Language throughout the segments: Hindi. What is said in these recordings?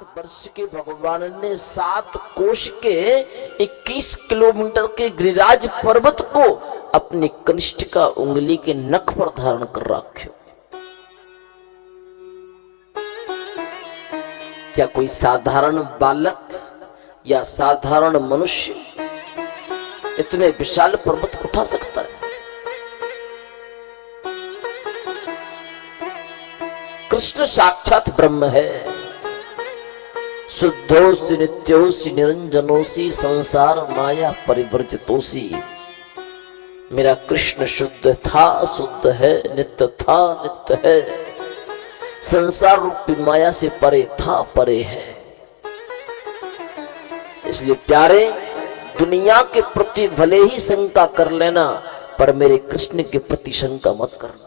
वर्ष के भगवान ने 7 कोश के 21 किलोमीटर के गिरिराज पर्वत को अपनी कनिष्ठ का उंगली के नख पर धारण कर रखे। क्या कोई साधारण बालक या साधारण मनुष्य इतने विशाल पर्वत को उठा सकता है? कृष्ण साक्षात ब्रह्म है। शुद्धोसी नित्योसी निरंजनोसी संसार माया परिवर्जितोसी। मेरा कृष्ण शुद्ध था, शुद्ध है, नित्य था, नित्य है, संसार रूपी माया से परे था, परे है। इसलिए प्यारे, दुनिया के प्रति भले ही शंका कर लेना, पर मेरे कृष्ण के प्रति शंका मत करना।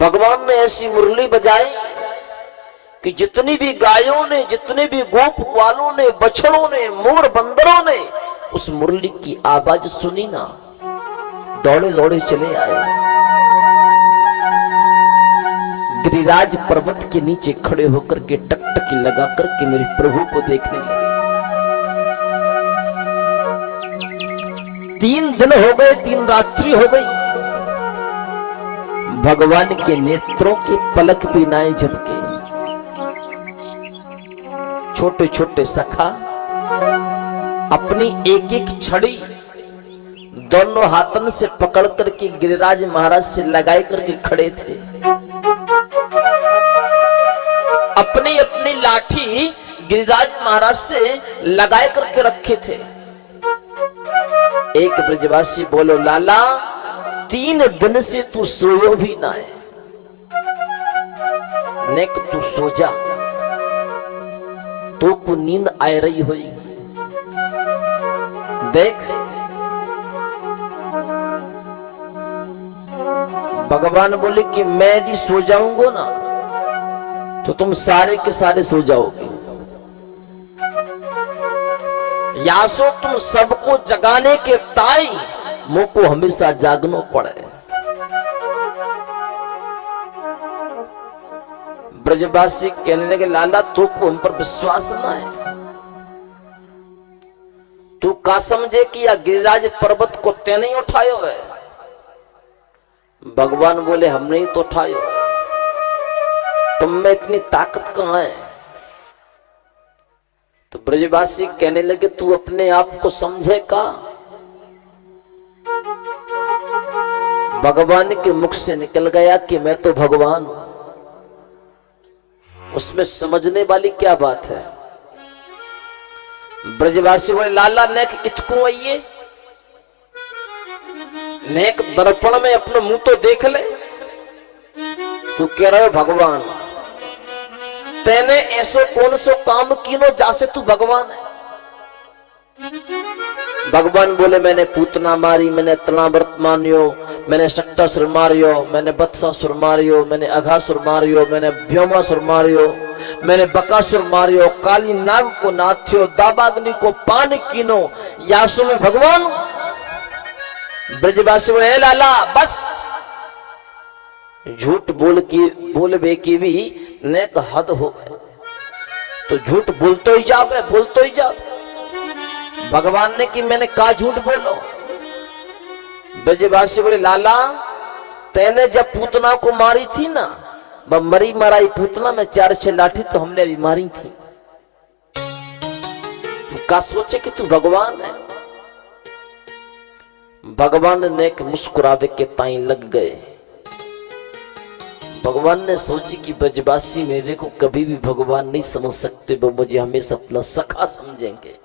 भगवान ने ऐसी मुरली बजाई कि जितनी भी गायों ने, जितने भी गोप ग्वालों ने, बछड़ों ने, मोर बंदरों ने उस मुरली की आवाज सुनी ना, दौड़े दौड़े चले आए। गिरिराज पर्वत के नीचे खड़े होकर के टकटकी लगा करके मेरे प्रभु को देखने लगे। 3 दिन हो गए, 3 रात्रि हो गई, भगवान के नेत्रों के पलक भी नाए झपके। छोटे छोटे सखा अपनी एक एक छड़ी दोनों हाथन से पकड़ करके गिरिराज महाराज से लगाए करके खड़े थे। अपनी अपनी लाठी गिरिराज महाराज से लगाए करके रखे थे। एक ब्रजवासी बोलो, लाला 3 दिन से तू सोयो भी ना है, नेक तू सो जा, तो को नींद आ रही होगी। देख, भगवान बोले कि मैं यदि सो जाऊंगा ना तो तुम सारे के सारे सो जाओगे, या सो तुम सबको जगाने के ताई मुझको हमेशा जागना पड़े। ब्रजवासी कहने लगे, लाला तो को हम पर विश्वास ना है, तू का समझे कि या गिरिराज पर्वत को ते नहीं उठायो है? भगवान बोले, हम नहीं तो उठायो है, तुम में इतनी ताकत कहां है? तो ब्रजवासी कहने लगे, तू अपने आप को समझे का? भगवान के मुख से निकल गया कि मैं तो भगवान हूं। उसमें समझने वाली क्या बात है? ब्रजवासी बोले, लाला नेक इतको आइए, नेक दर्पण में अपना मुंह तो देख ले। तू कह रहे हो भगवान, तेने ऐसो कौन सो काम कीनो जासे तू भगवान है? भगवान बोले, मैंने पूतना मारी, मैंने तलाव्रत मानियो, मैंने शक्तासुर मारियो, मैंने बत्सासुर मारियो, मैंने अघासुर मारियो, मैंने व्योमासुर मारियो, मैंने बकासुर मारियो, काली नाग को नाथ्यो, दाबाग्नि को पान कीनो, यासु में भगवान। ब्रजवासी बोले, लाला बस, झूठ बोलबे की भी नेक हद हो गए, तो झूठ बोलते ही जाओगे, बोलते ही जाओ। भगवान ने कि मैंने कहा झूठ बोलो? ब्रजवासी बोले, लाला तेने जब पूतना को मारी थी ना, वह मरी मराई पूतना में 4-6 लाठी तो हमने भी मारी थी। तू का सोचे कि तू भगवान है? भगवान ने एक मुस्कुरावे के ताई लग गए। भगवान ने सोची कि ब्रजवासी मेरे को कभी भी भगवान नहीं समझ सकते, वो मुझे हमेशा अपना सखा समझेंगे।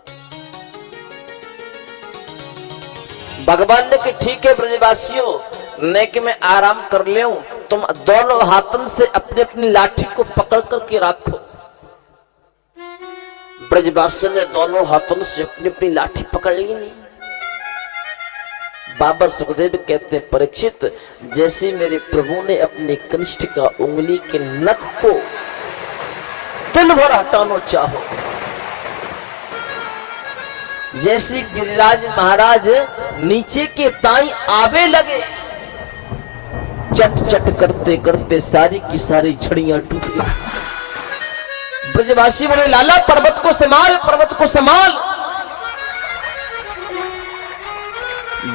भगवान ने कि ठीक है ब्रजवासियों, नेक में आराम कर ले, तुम दोनों हाथन से अपनी अपनी लाठी को पकड़ करके रखो। ब्रजवासी ने दोनों हाथों से अपनी अपनी लाठी पकड़ ली। नहीं, बाबा सुखदेव कहते हैं, परीक्षित जैसे मेरे प्रभु ने अपने कनिष्ठ का उंगली के नख को तिल भर हटाना चाहो, जैसे गिरिराज महाराज नीचे के दाई आवे लगे, चट चट करते करते सारी की सारी छड़ियां टूट गई। ब्रजवासी बोले लाला पर्वत को संभाल, पर्वत को संभाल।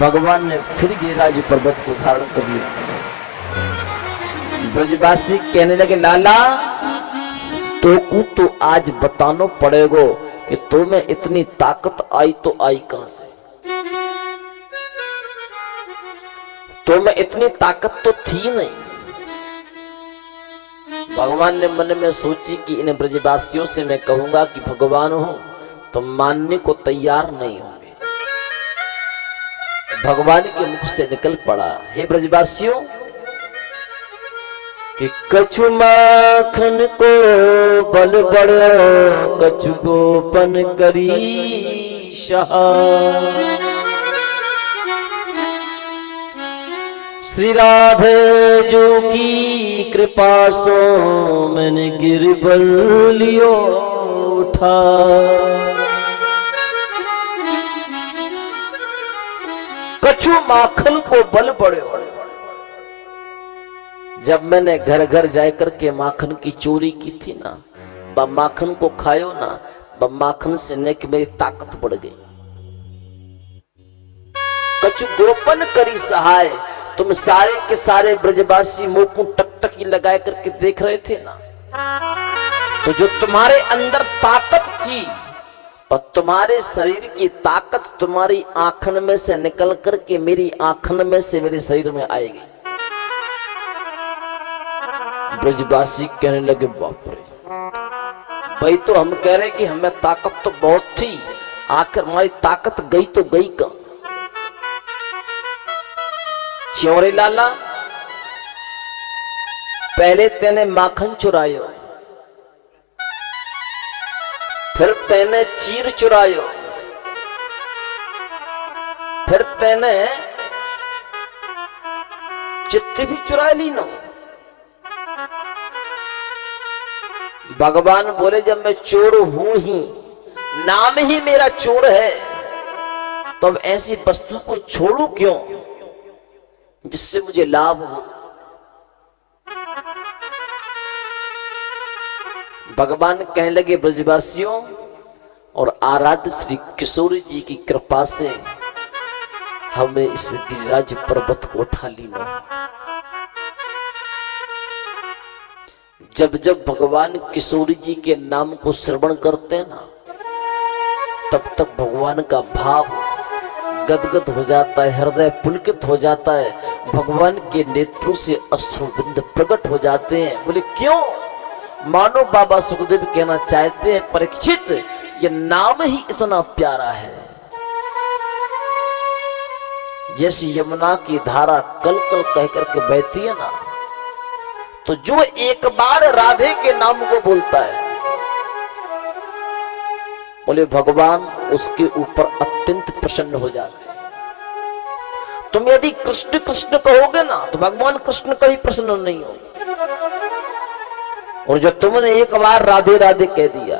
भगवान ने फिर गिरिराज पर्वत को धारण कर लिया। ब्रजवासी कहने लगे लाला तो आज बताना पड़ेगा कि तुम्हें इतनी ताकत आई तो आई कहां से। तुम्हें इतनी ताकत तो थी नहीं। भगवान ने मन में सोची कि इन ब्रजवासियों से मैं कहूंगा कि भगवान हूं तो मानने को तैयार नहीं होंगे। भगवान के मुख से निकल पड़ा, हे ब्रजवासियों कि कछु माखन को बल बड़ो, कछु गोपन करी सहा। श्री राधे जो की कृपा सो मैंने गिरबल लियो उठा। कछु माखन को बल बड़े। जब मैंने घर घर जाकर के माखन की चोरी की थी ना, ब माखन को खायो ना, ब माखन से नेक मेरी ताकत बढ़ गई। कछु गोपन करी सहाय। तुम सारे के सारे ब्रजवासी मुंह को टकटकी लगाए करके देख रहे थे ना, तो जो तुम्हारे अंदर ताकत थी और तुम्हारे शरीर की ताकत तुम्हारी आंखन में से निकल करके मेरी आंखन में से मेरे शरीर में आएगी। ब्रजवासी कहने लगे बाप रे, भाई तो हम कह रहे कि हमें ताकत तो बहुत थी, आखिर हमारी ताकत गई तो गई कहां। च्योरे लाला पहले तेने माखन चुरायो, फिर तेने चीर चुरायो, फिर तेने चित्ती भी चुरा ली ना। भगवान बोले जब मैं चोर हूं ही, नाम ही मेरा चोर है, तो अब ऐसी वस्तु को छोड़ू क्यों जिससे मुझे लाभ हो। भगवान कहने लगे ब्रजवासियों और आराध्य श्री किशोर जी की कृपा से हमने इस गिरिराज पर्वत को उठा लिया। जब जब भगवान किशोर जी के नाम को श्रवण करते हैं ना, तब तक भगवान का भाव गदगद हो जाता है, हृदय पुलकित हो जाता है, भगवान के नेत्रों से अश्रुबिंद प्रकट हो जाते हैं। बोले क्यों? मानो बाबा सुखदेव कहना चाहते हैं परीक्षित ये नाम ही इतना प्यारा है। जैसी यमुना की धारा कल कल कह करके बहती है ना, तो जो एक बार राधे के नाम को बोलता है, बोले भगवान उसके ऊपर अत्यंत प्रसन्न हो जाते हैं। तुम यदि कृष्ण कृष्ण कहोगे ना, तो भगवान कृष्ण कभी प्रसन्न नहीं होंगे। और जब तुमने एक बार राधे राधे कह दिया,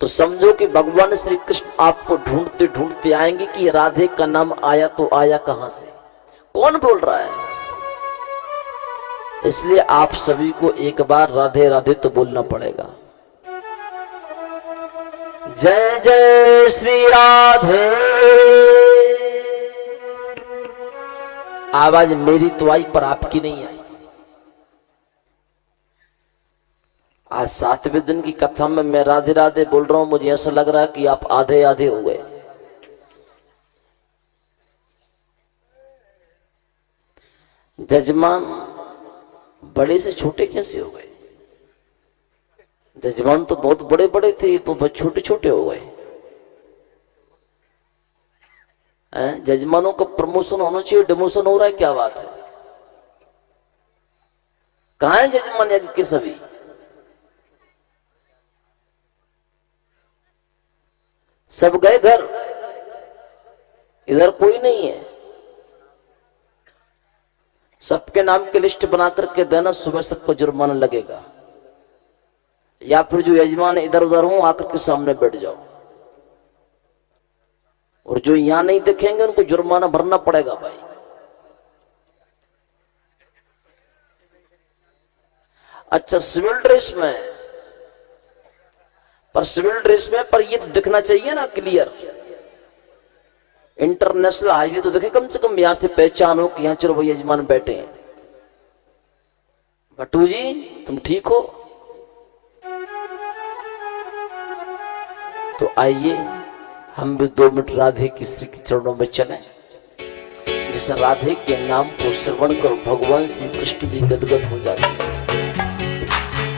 तो समझो कि भगवान श्री कृष्ण आपको ढूंढते ढूंढते आएंगे कि राधे का नाम आया तो आया कहां से, कौन बोल रहा है। इसलिए आप सभी को एक बार राधे राधे तो बोलना पड़ेगा। जय जय श्री राधे। आवाज मेरी तो आई पर आपकी नहीं आई। आज 7वें दिन की कथा में मैं राधे राधे बोल रहा हूं, मुझे ऐसा लग रहा है कि आप आधे आधे हो गए। जजमान बड़े से छोटे कैसे हो गए? जजमान तो बहुत बड़े बड़े थे, तो बहुत छोटे छोटे हो गए। जजमानों का प्रमोशन होना चाहिए, डिमोशन हो रहा है, क्या बात है? कहां है जजमान यज्ञ के सभी? सब गए घर, इधर कोई नहीं है। सबके नाम की लिस्ट बना करके देना, सुबह सबको जुर्माना लगेगा। या फिर जो यजमान इधर उधर हो आकर के सामने बैठ जाओ, और जो यहां नहीं दिखेंगे उनको जुर्माना भरना पड़ेगा भाई। अच्छा सिविल ड्रेस में, पर सिविल ड्रेस में पर ये तो दिखना चाहिए ना क्लियर। इंटरनेशनल हाईवे तो देखे कम से कम, यहां से पहचान हो कि यहां चलो भैया यजमान बैठे हैं। भट्टू जी तुम ठीक हो? तो आइए हम भी 2 मिनट राधे की श्री के चरणों में चलें। जिस राधे के नाम को श्रवण कर भगवान श्री कृष्ण भी गदगद हो जाते हैं।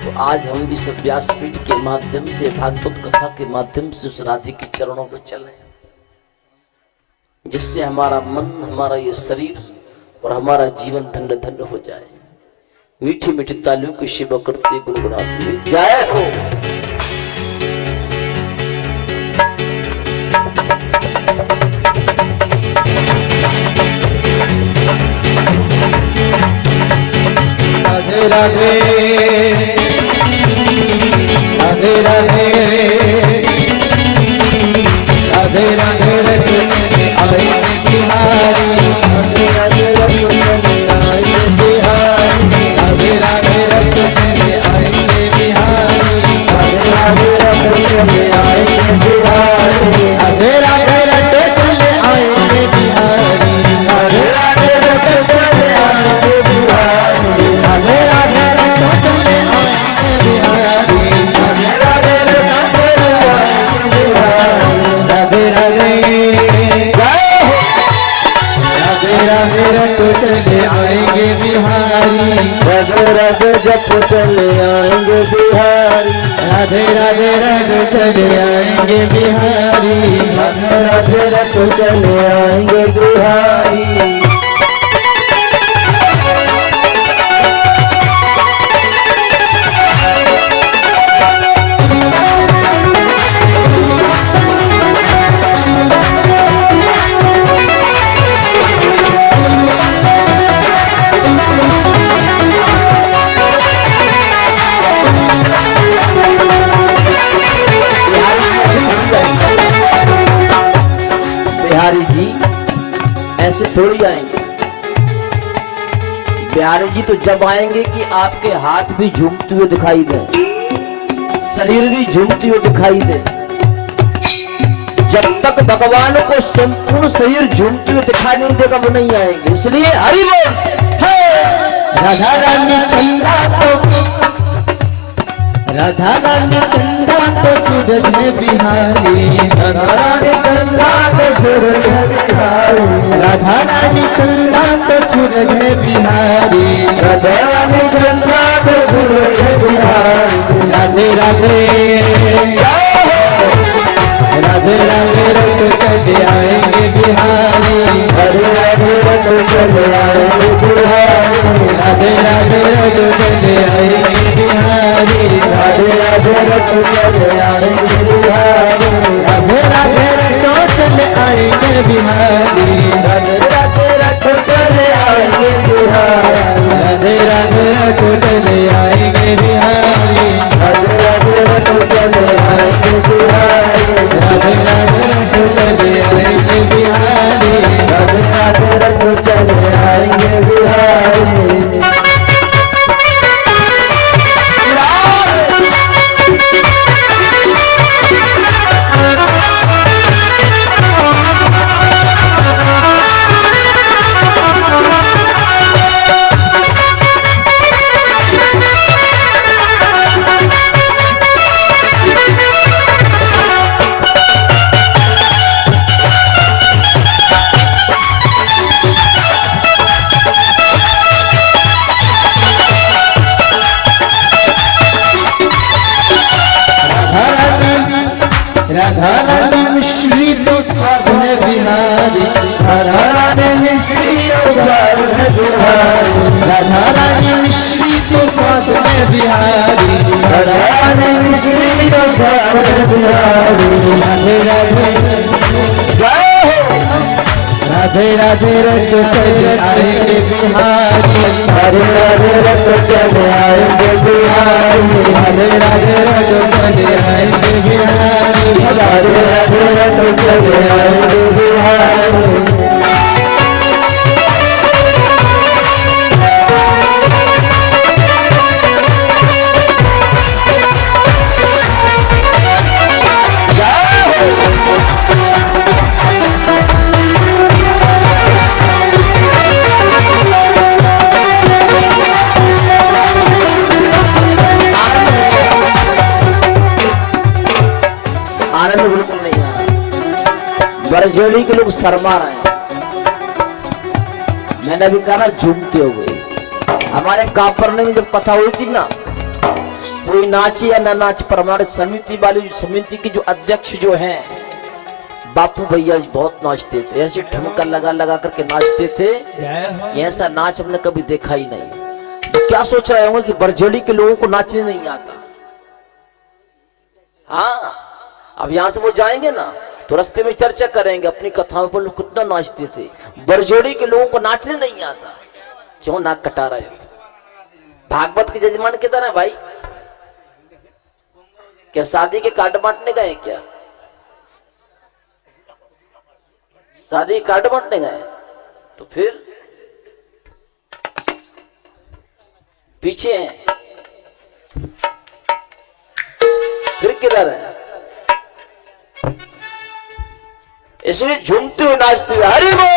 तो आज हम भी सब व्यासपीठ के माध्यम से, भागवत कथा के माध्यम से उस राधे के चरणों में चलें, जिससे हमारा मन, हमारा ये शरीर और हमारा जीवन धन्य धन्य हो जाए। मीठी मीठी तालियों की सेवा करते गुनगुनाते हुए जय हो। राधे राधे राधे राधे राधे राधे राधे बिहारी राधे राधे राधे बिहारी राधे राधे राधे आएंगे बिहारी राधे राधे राधे आएंगे बिहारी राधे राधे राधे चले आएंगे बिहारी राधे राधे राधे चले आएंगे बिहारी राधे राधे राधे चले आएंगे बिहारी राधे राधे राधे चले आएंगे बिहारी राधे राधे राधे राधे चले आएंगे बिहारी राधे राधे जप चले आएंगे बिहारी राधे राधे राधे चले आएंगे बिहारी राधे राधे राधे चले आएंगे बिहारी बिहारी जी ऐसे थोड़ी आएंगे। बिहारी जी तो जब आएंगे कि आपके हाथ भी झूमते हुए दिखाई दे, शरीर भी झूमते हुए दिखाई दे। जब तक भगवान को संपूर्ण शरीर झूमते हुए दिखाई नहीं देगा वो नहीं आएंगे। इसलिए हरि बोल। राधा रानी चंदा तो सूरज है बिहारी राधा रानी चंदा तो सूरज है बिहारी राधा रानी चंदा तो सूरज है बिहारी राधा रानी चंदा तो सूरज है बिहारी राधे राधे राधे राधे रंग चले आएंगे बिहारी राधे राधे रंग चले आएंगे बिहारी राधे राधे रंग चले आएंगे बिहारी राधे राधे रंग चले आएंगे बिहारी राधे राधे रंग चले आएंगे बिहारी राधे राधे रंग चले आएंगे बिहारी राधे राधे रंग चले आएंगे बिहारी राधे राधे रंग चले आएंगे बिहारी राधे राधे रंग चले आएंगे बिहारी राधे राधे रंग चले आएंगे बिहारी राधा रानी मिश्री तो स्वाद है बिहारी राधा रानी मिश्री तो स्वाद है बिहारी राधा रानी मिश्री तो स्वाद है बिहारी राधा रानी मिश्री तो स्वाद है बिहारी राधे राधे राधे राधे रंग चले आएंगे बिहारी राधे राधे रंग चले आएंगे बिहारी राधे राधे रंग चले आएंगे बिहारी राधे राधे रंग चले आएंगे बिहारी बरजेड़ी के लोग शर्मा रहे हैं। मैंने अभी कहा ना झूमते हुए। हमारे कापरने में जब कथा हुई थी ना, कोई नाचे या ना नाचे, पर हमारे समिति वाली समिति के जो अध्यक्ष जो हैं बापू भैया जी बहुत नाचते थे, ऐसे ठुमका लगा लगा करके नाचते थे। ऐसा नाच हमने कभी देखा ही नहीं। तो क्या सोच रहे होंगे कि बरजेड़ी के लोगों को नाचने नहीं आता। हाँ, अब यहां से वो जाएंगे ना तो रास्ते में चर्चा करेंगे अपनी कथाओं पर लोग कितना नाचते थे। बरजोड़ी के लोगों को नाचने नहीं आता, क्यों नाक कटा रहे हो? भागवत के जजमान किधर है भाई? क्या शादी के कार्ड बांटने गए क्या? शादी कार्ड बांटने गए तो फिर पीछे हैं, फिर किधर है? इसलिए झूमते हुए नाचते हुए हरि बोल।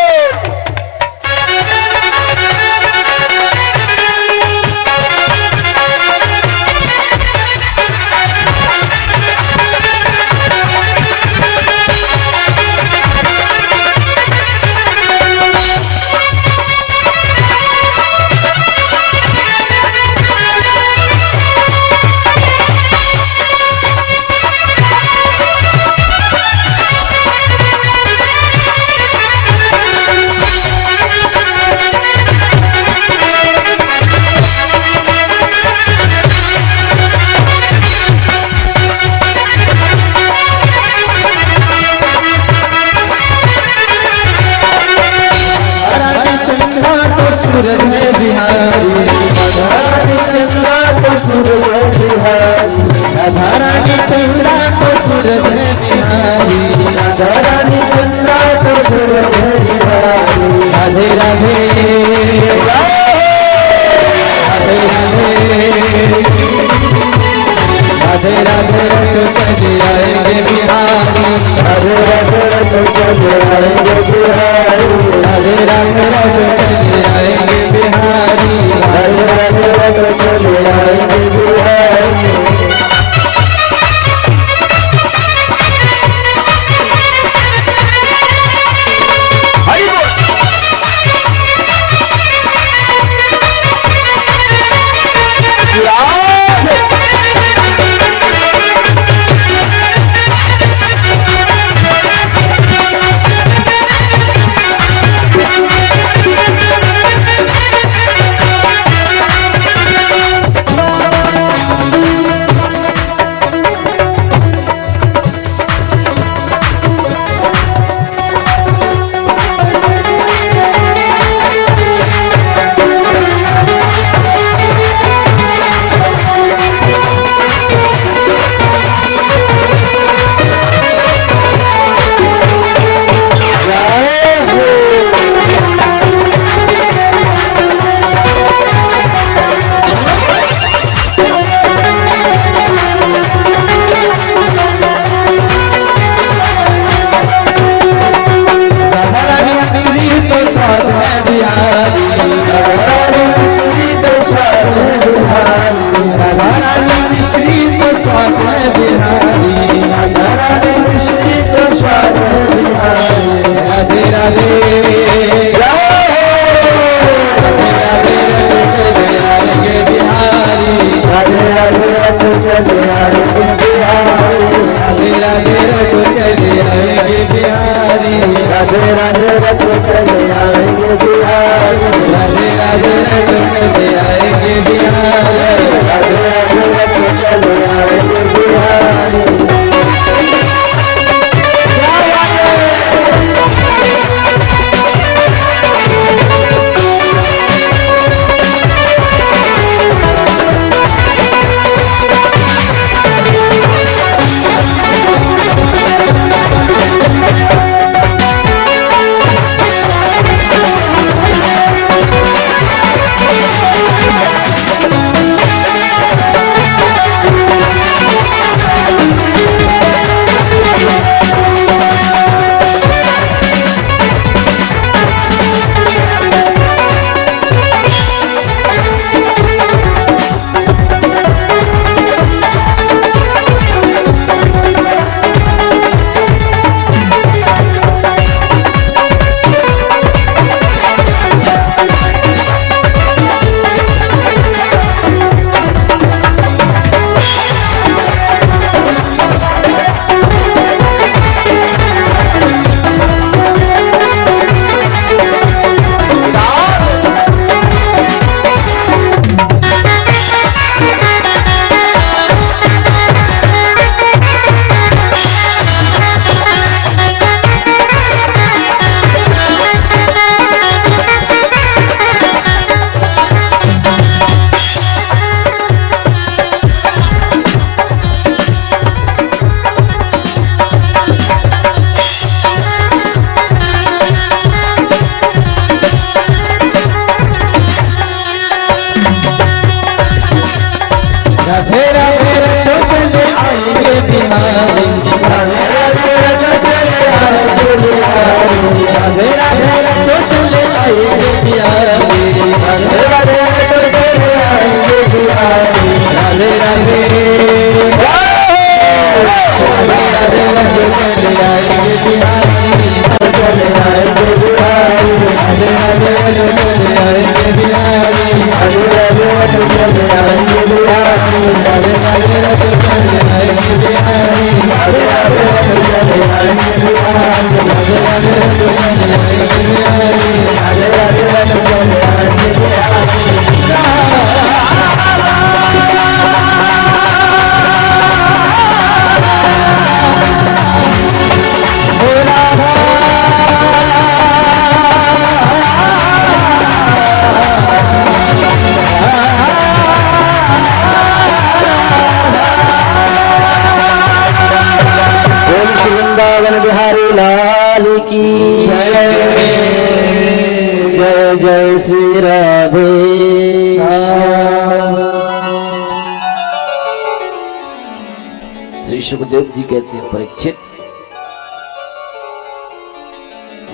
श्री सुखदेव जी कहते हैं, परीक्षित,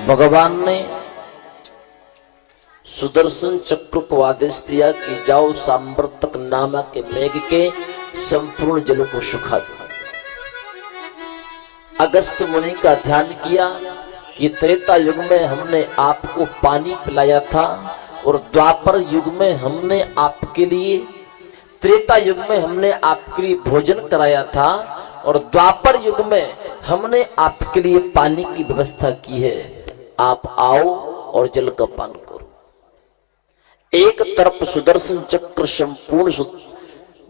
भगवान ने सुदर्शन चक्र को आदेश दिया कि जाओ सांवर्तक नामक के मेघ के संपूर्ण जल को सुखा दो। अगस्त मुनि का ध्यान किया कि त्रेता युग में हमने आपको पानी पिलाया था और द्वापर युग में हमने आपके लिए, त्रेता युग में हमने आपके लिए भोजन कराया था और द्वापर युग में हमने आपके लिए पानी की व्यवस्था की है। आप आओ और जल का पान करो। एक तरफ सुदर्शन चक्र संपूर्ण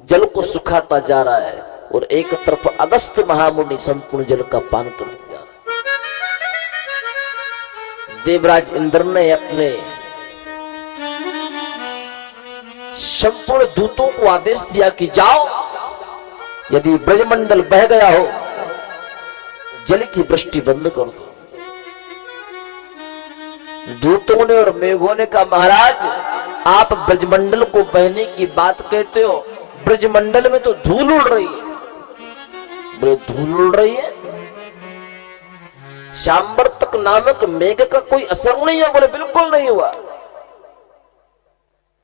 जल को सुखाता जा रहा है और एक तरफ अगस्त महामुनि संपूर्ण जल का पान करते जा रहा है। देवराज इंद्र ने अपने संपूर्ण दूतों को आदेश दिया कि जाओ, यदि ब्रजमंडल बह गया हो जल की वृष्टि बंद कर दो। दूतों ने और मेघों ने कहा, महाराज आप ब्रजमंडल को बहने की बात कहते हो, ब्रजमंडल में तो धूल उड़ रही है। बोले धूल उड़ रही है? सांवर्तक नामक मेघ का कोई असर नहीं है। बोले बिल्कुल नहीं हुआ।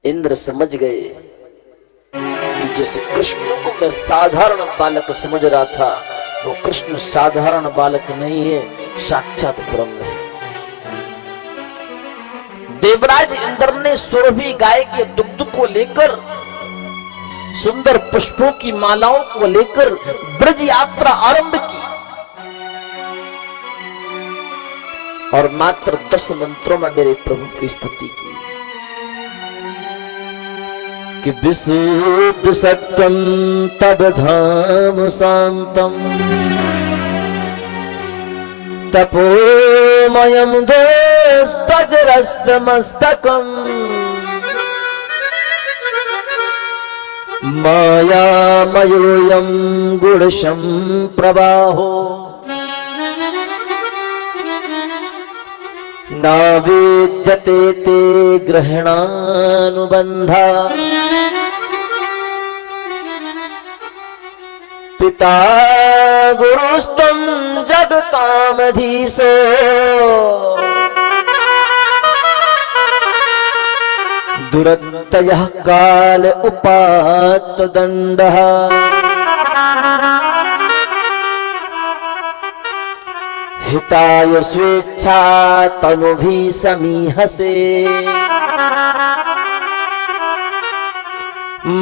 इंद्र समझ गए कि जिस कृष्ण को मैं साधारण बालक समझ रहा था, वो कृष्ण साधारण बालक नहीं है, साक्षात ब्रह्म है। देवराज इंद्र ने सुरभि गाय के दुग्ध को लेकर, सुंदर पुष्पों की मालाओं को लेकर ब्रज यात्रा आरंभ की और मात्र 10 मंत्रों में मेरे प्रभु की स्तुति की कि विशुद्ध सत्यम तद धाम शांतम तपोमयम दोस्तजरस्तमस्तकम मायामयोऽयं गुणशं प्रवाहो नावेद्यते ते ग्रहणानुबन्धा पिता गुरुस्त्वं जगतामधीशो दुरत्ययः काल उपात्त दंडः हिताय स्वेच्छा तनुभिः समीहसे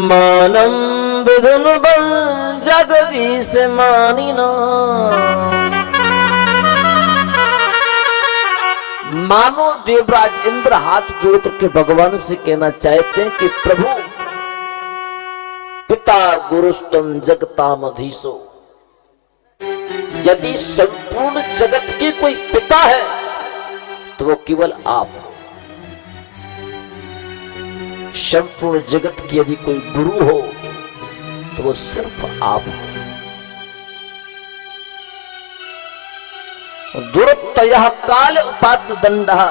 मानं विधुनुबं जगदीश मानिना। मानो देवराज इंद्र हाथ जोड़ करके भगवान से कहना चाहते हैं कि प्रभु, पिता गुरुस्तम जगतामधीशो, यदि संपूर्ण जगत के कोई पिता है तो वो केवल आप हो। संपूर्ण जगत की यदि कोई गुरु हो तो वो सिर्फ आप हो। दुरत्ययः काल उपात्त दंडः,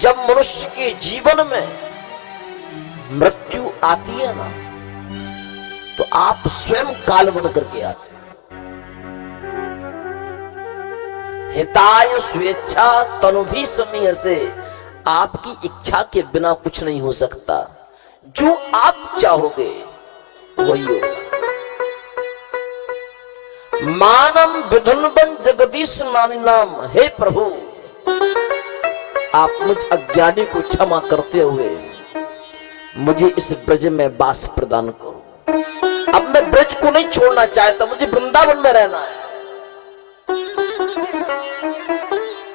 जब मनुष्य के जीवन में मृत्यु आती है ना, तो आप स्वयं काल बन करके आते हैं। हिताय स्वेच्छा तनुभिः समीहसे, आपकी इच्छा के बिना कुछ नहीं हो सकता। जो आप चाहोगे वही होगा। मानम विधुनबन जगदीश मानिनाम, हे प्रभु आप मुझ अज्ञानी को क्षमा करते हुए मुझे इस ब्रज में वास प्रदान करो। अब मैं ब्रज को नहीं छोड़ना चाहता, मुझे वृंदावन में रहना है।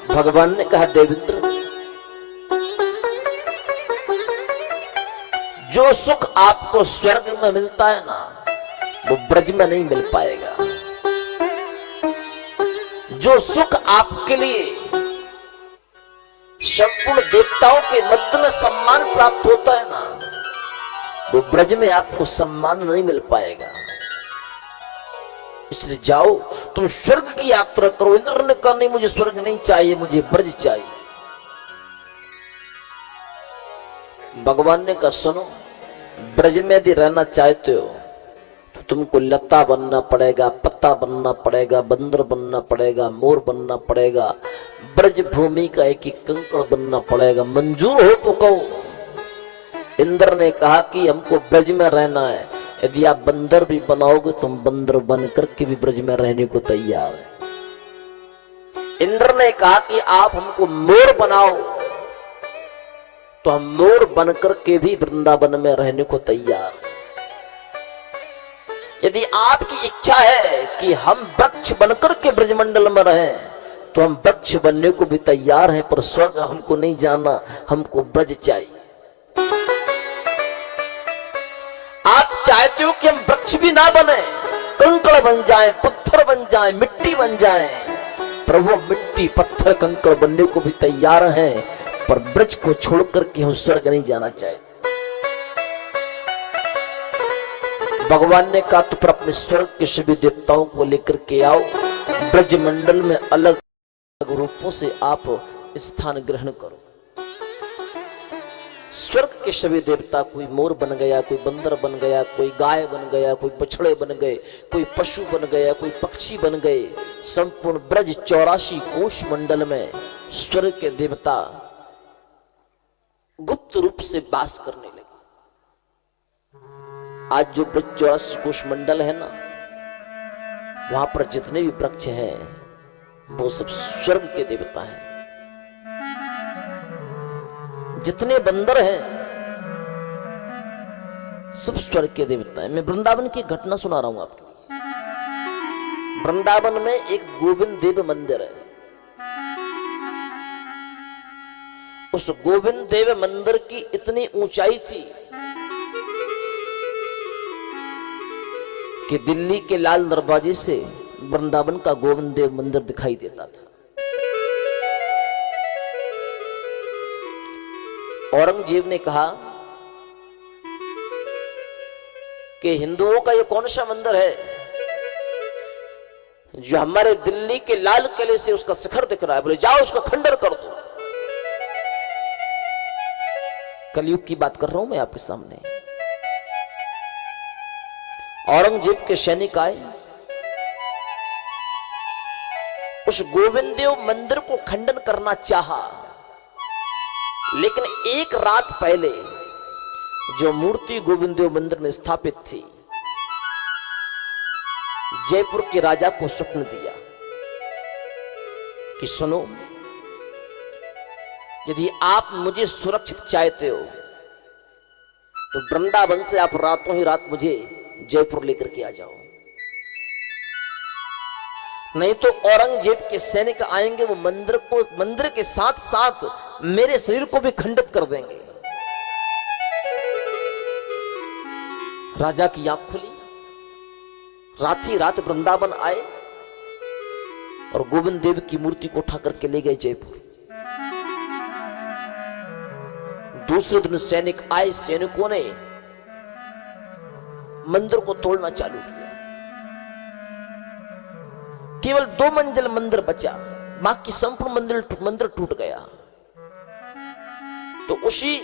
भगवान ने कहा, देवेंद्र जो सुख आपको स्वर्ग में मिलता है ना, वो ब्रज में नहीं मिल पाएगा। जो सुख आपके लिए संपूर्ण देवताओं के मध्य में सम्मान प्राप्त होता है ना, वो ब्रज में आपको सम्मान नहीं मिल पाएगा। इसलिए जाओ तुम स्वर्ग की यात्रा करो। इंद्र ने कहा, नहीं मुझे स्वर्ग नहीं चाहिए, मुझे ब्रज चाहिए। भगवान ने कहा सुनो, ब्रज में यदि रहना चाहते हो तो तुमको लता बनना पड़ेगा, पत्ता बनना पड़ेगा, बंदर बनना पड़ेगा, मोर बनना पड़ेगा, ब्रज भूमि का एक एक कंकड़ बनना पड़ेगा। मंजूर हो तो कहो। इंद्र ने कहा कि हमको ब्रज में रहना है, यदि आप बंदर भी बनाओगे तुम बंदर बन करके भी ब्रज में रहने को तैयार है। इंद्र ने कहा कि आप हमको मोर बनाओ तो हम मोर बनकर के भी वृंदावन में रहने को तैयार हैं। यदि आपकी इच्छा है कि हम वृक्ष बनकर के ब्रजमंडल में रहें तो हम वृक्ष बनने को भी तैयार हैं, पर स्वर्ग हमको नहीं जाना, हमको ब्रज चाहिए। आप चाहते हो कि हम वृक्ष भी ना बने, कंकड़ बन जाएं, पत्थर बन जाएं, मिट्टी बन जाएं, प्रभु मिट्टी पत्थर कंकड़ बनने को भी तैयार हैं, पर ब्रज को छोड़कर के हम स्वर्ग नहीं जाना चाहते। भगवान ने कहा तो फिर अपने स्वर्ग के सभी देवताओं को लेकर के आओ, ब्रज मंडल में अलग अलग रूपों से आप स्थान ग्रहण करो। स्वर्ग के सभी देवता, कोई मोर बन गया, कोई बंदर बन गया, कोई गाय बन गया, कोई बछड़े बन गए, कोई पशु बन गया, कोई पक्षी बन गए। संपूर्ण ब्रज 84 कोश मंडल में स्वर्ग के देवता गुप्त रूप से वास करने लगे। आज जो ब्रज 84 कोश मंडल है ना, वहां पर जितने भी वृक्ष हैं वो सब स्वर्ग के देवता हैं। जितने बंदर हैं सब स्वर्ग के देवता हैं। मैं वृंदावन की घटना सुना रहा हूं आपको। वृंदावन में एक गोविंद देव मंदिर है। उस गोविंद देव मंदिर की इतनी ऊंचाई थी कि दिल्ली के लाल दरवाजे से वृंदावन का गोविंद देव मंदिर दिखाई देता था। औरंगजेब ने कहा कि हिंदुओं का ये कौन सा मंदिर है जो हमारे दिल्ली के लाल किले से उसका शिखर दिख रहा है? बोले जाओ उसका खंडन कर दो। कलयुग की बात कर रहा हूं मैं आपके सामने। औरंगजेब के सैनिक आए, उस गोविंद देव मंदिर को खंडन करना चाहा, लेकिन एक रात पहले जो मूर्ति गोविंद देव मंदिर में स्थापित थी, जयपुर के राजा को स्वप्न दिया कि सुनो, यदि आप मुझे सुरक्षित चाहते हो तो वृंदावन से आप रातों ही रात मुझे जयपुर लेकर के आ जाओ, नहीं तो औरंगजेब के सैनिक आएंगे, वो मंदिर के साथ साथ मेरे शरीर को भी खंडित कर देंगे। राजा की आंख खुली, रात ही रात वृंदावन आए और गोविंद देव की मूर्ति को उठा करके ले गए जयपुर। दूसरे दिन सैनिक आए, सैनिकों ने मंदिर को तोड़ना चालू किया। केवल 2 मंजिल मंदिर बचा, बाकी संपूर्ण मंदिर टूट गया। तो उसी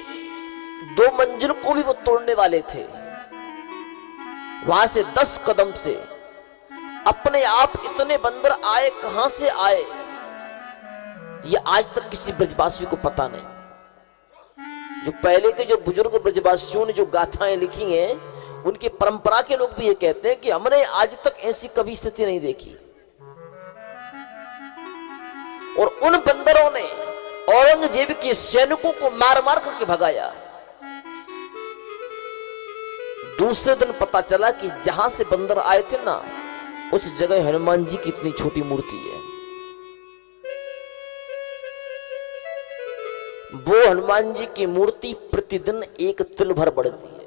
2 मंजिल को भी वो तोड़ने वाले थे। वहां से 10 कदम से अपने आप इतने बंदर आए, कहां से आए ये आज तक किसी ब्रजवासी को पता नहीं। जो पहले के जो बुजुर्ग ब्रजवासियों ने जो गाथाएं लिखी हैं, उनकी परंपरा के लोग भी ये कहते हैं कि हमने आज तक ऐसी कभी स्थिति नहीं देखी। और उन बंदरों ने औरंगजेब के सैनिकों को मार मार करके भगाया। दूसरे दिन पता चला कि जहां से बंदर आए थे ना, उस जगह हनुमान जी की इतनी छोटी मूर्ति है। वो हनुमान जी की मूर्ति प्रतिदिन 1 तिल भर बढ़ती है।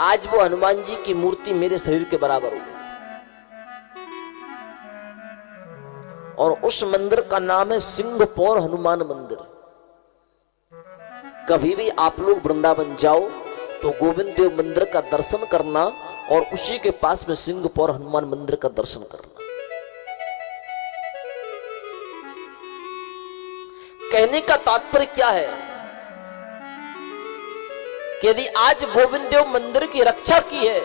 आज वो हनुमान जी की मूर्ति मेरे शरीर के बराबर हो गई। और उस मंदिर का नाम है सिंहपौर हनुमान मंदिर। कभी भी आप लोग वृंदावन जाओ तो गोविंद देव मंदिर का दर्शन करना और उसी के पास में सिंहपौर हनुमान मंदिर का दर्शन करना। कहने का तात्पर्य क्या है कि यदि आज गोविंद देव मंदिर की रक्षा की है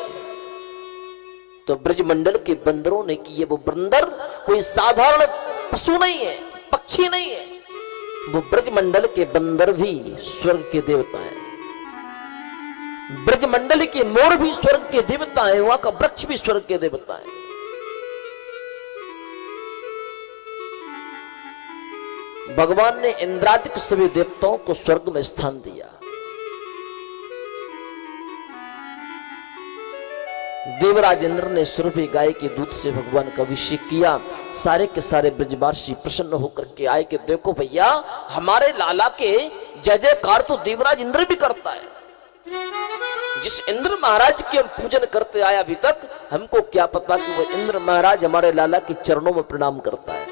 तो ब्रजमंडल के बंदरों ने की है। वो बंदर कोई साधारण पशु नहीं है, पक्षी नहीं है, वो ब्रजमंडल के बंदर भी स्वर्ग के देवता हैं। ब्रजमंडल के मोर भी स्वर्ग के देवता हैं, वहां का वृक्ष भी स्वर्ग के देवता हैं। भगवान ने इंद्रादिक सभी देवताओं को स्वर्ग में स्थान दिया। देवराज इंद्र ने सुरभि गाय के दूध से भगवान का अभिषेक किया। सारे के सारे ब्रजवासी प्रसन्न होकर के आए कि देखो भैया, हमारे लाला के जय जयकार तो देवराज इंद्र भी करता है। जिस इंद्र महाराज के हम पूजन करते आए अभी तक, हमको क्या पता कि वो इंद्र महाराज हमारे लाला के चरणों में प्रणाम करता है।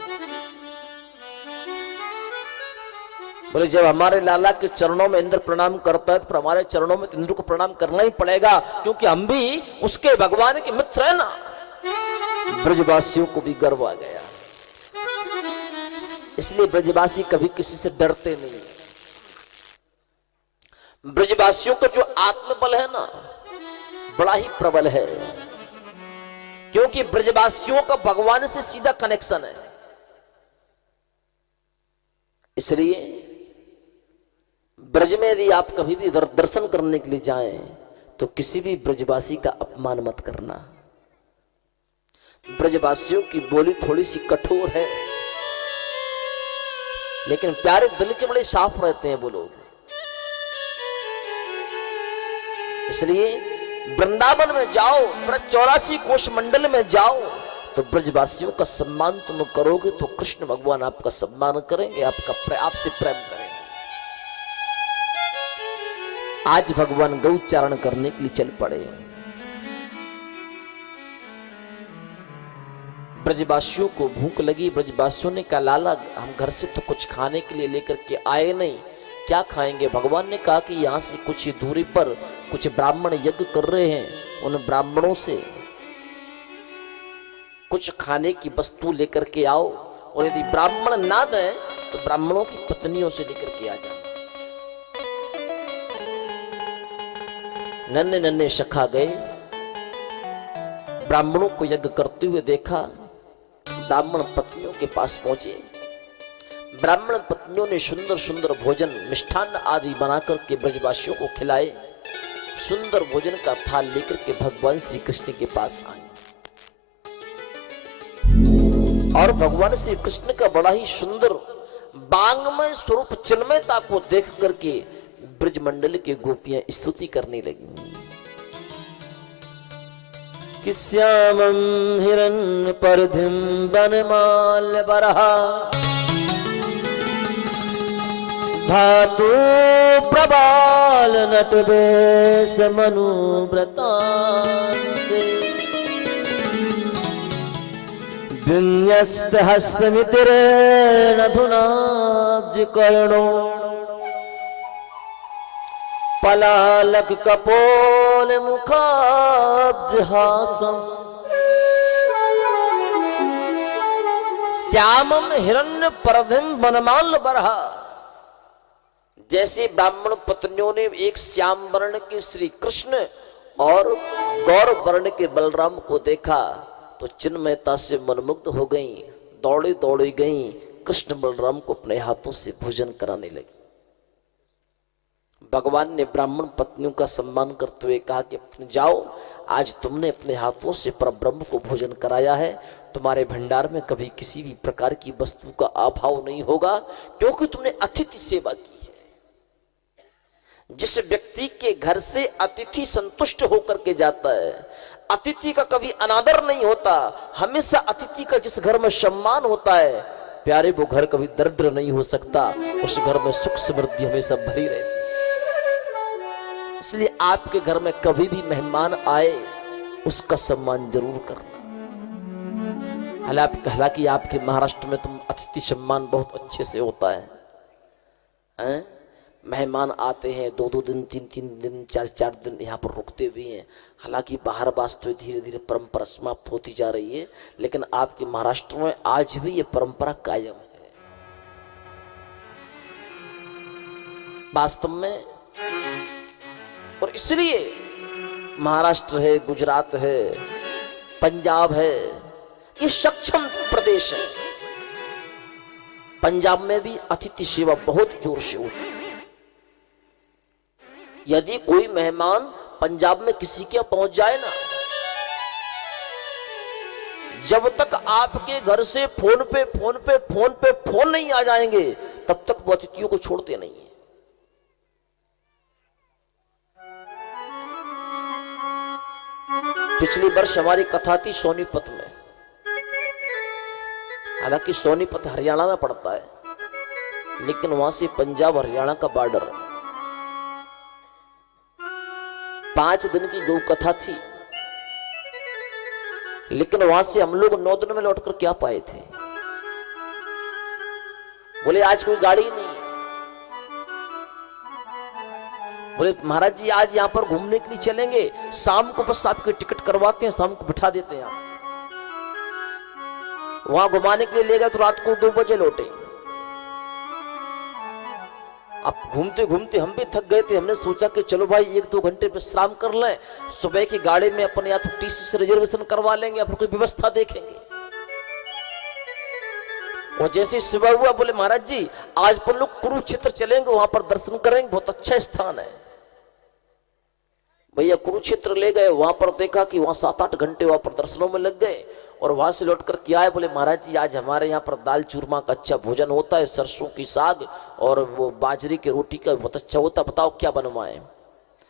बोले जब हमारे लाला के चरणों में इंद्र प्रणाम करता है तो हमारे चरणों में इंद्र को प्रणाम करना ही पड़ेगा, क्योंकि हम भी उसके भगवान के मित्र हैं ना। ब्रजवासियों को भी गर्व आ गया, इसलिए ब्रजवासी कभी किसी से डरते नहीं। ब्रजवासियों का जो आत्मबल है ना, बड़ा ही प्रबल है, क्योंकि ब्रजवासियों का भगवान से सीधा कनेक्शन है। इसलिए ब्रज में यदि आप कभी भी दर्शन करने के लिए जाएं तो किसी भी ब्रजवासी का अपमान मत करना। ब्रजवासियों की बोली थोड़ी सी कठोर है, लेकिन प्यारे दिल के बड़े साफ रहते हैं वो लोग। इसलिए वृंदावन में जाओ, ब्रज 84 कोष मंडल में जाओ तो ब्रजवासियों का सम्मान तुम करोगे तो कृष्ण भगवान आपका सम्मान करेंगे, आपसे प्रेम करेंगे। आज भगवान गौचारण करने के लिए चल पड़े। ब्रजवासियों को भूख लगी। ब्रजवासियों ने कहा लाला, हम घर से तो कुछ खाने के लिए लेकर के आए नहीं, क्या खाएंगे? भगवान ने कहा कि यहां से कुछ ही दूरी पर कुछ ब्राह्मण यज्ञ कर रहे हैं, उन ब्राह्मणों से कुछ खाने की वस्तु लेकर के आओ, और यदि ब्राह्मण ना दें तो ब्राह्मणों की पत्नियों से लेकर के आ जाना। नन्हे नन्हे सखा गए, ब्राह्मणों को यज्ञ करते हुए देखा। ब्राह्मण पत्नियों के पास पहुंचे। ब्राह्मण पत्नियों ने सुंदर सुंदर भोजन, मिष्ठान्न आदि बनाकर के ब्रजवासियों को खिलाए। सुंदर भोजन का थाल लेकर के भगवान श्री कृष्ण के पास आए, और भगवान श्री कृष्ण का बड़ा ही सुंदर बांगमय स्वरूप, चिन्मयता को देख करके ब्रजमंडल के गोपियां स्तुति करने लगी कि श्यामं हिरण्य परधिम वनमाल्य बरहा धातु प्रबाल नटवेश मनुव्रतांसे विन्यस्त हस्तमितिरेण धुनाब्ज कर्णो पलालक कपोल मुखाब्ज हासम श्यामम हिरण्य परधिम वनमाल बरहा। जैसे ब्राह्मण पत्नियों ने एक श्याम वर्ण के श्री कृष्ण और गौर वर्ण के बलराम को देखा तो चिन्मयता से मनमुग्ध हो गईं, दौड़ी दौड़ी गईं, कृष्ण बलराम को अपने हाथों से भोजन कराने लगी। भगवान ने ब्राह्मण पत्नियों का सम्मान करते हुए कहा कि जाओ, आज तुमने अपने हाथों से परब्रह्म को भोजन कराया है, तुम्हारे भंडार में कभी किसी भी प्रकार की वस्तु का अभाव नहीं होगा, क्योंकि तुमने अतिथि सेवा की है। जिस व्यक्ति के घर से अतिथि संतुष्ट होकर के जाता है, अतिथि का कभी अनादर नहीं होता, हमेशा अतिथि का जिस घर में सम्मान होता है प्यारे, वो घर कभी दरिद्र नहीं हो सकता, उस घर में सुख समृद्धि हमेशा भरी रहती है। इसलिए आपके घर में कभी भी मेहमान आए उसका सम्मान जरूर करना। हालांकि आपके महाराष्ट्र में तुम अतिथि सम्मान बहुत अच्छे से होता है? मेहमान आते हैं 2-2 दिन, 3-3 दिन, 4-4 दिन यहाँ पर रुकते हुए हैं। हालांकि बाहर वास्तव धीरे धीरे परंपरा समाप्त होती जा रही है, लेकिन आपके महाराष्ट्र में आज भी ये परंपरा कायम है। वास्तव में और इसलिए महाराष्ट्र है, गुजरात है, पंजाब है, ये सक्षम प्रदेश है। पंजाब में भी अतिथि सेवा बहुत जोर से होती है। यदि कोई मेहमान पंजाब में किसी के पहुंच जाए ना, जब तक आपके घर से फोन नहीं आ जाएंगे, तब तक वो अतिथियों को छोड़ते नहीं है। पिछली वर्ष हमारी कथा थी सोनीपत में। हालांकि सोनीपत हरियाणा में पड़ता है, लेकिन वहां से पंजाब हरियाणा का बॉर्डर है। 5 दिन की गौ कथा थी, लेकिन वहां से हम लोग 9 दिन में लौटकर क्या पाए थे? बोले आज कोई गाड़ी नहीं है। बोले महाराज जी आज यहां पर घूमने के लिए चलेंगे, शाम को बस आपकी टिकट करवाते हैं, शाम को बिठा देते हैं। वहां घुमाने के लिए ले गए तो रात को 2 बजे लौटे। अब घूमते घूमते हम भी थक गए थे। हमने सोचा कि चलो भाई 1-2 घंटे विश्राम कर लें, सुबह की गाड़ी में अपन या तो टीसी से रिजर्वेशन करवा लेंगे, फिर कोई व्यवस्था देखेंगे। और जैसे सुबह हुआ, बोले महाराज जी आज अपन लोग कुरुक्षेत्र चलेंगे, वहां पर दर्शन करेंगे, बहुत अच्छा स्थान है। भैया कुरुक्षेत्र ले गए, वहां पर देखा कि वहां 7-8 घंटे वहां पर दर्शनों में लग गए। और वहां से लौटकर क्या है? बोले महाराज जी आज हमारे यहाँ पर दाल चूरमा का अच्छा भोजन होता है, सरसों की साग और वो बाजरे की रोटी का बहुत अच्छा होता है, बताओ क्या बनवाएं?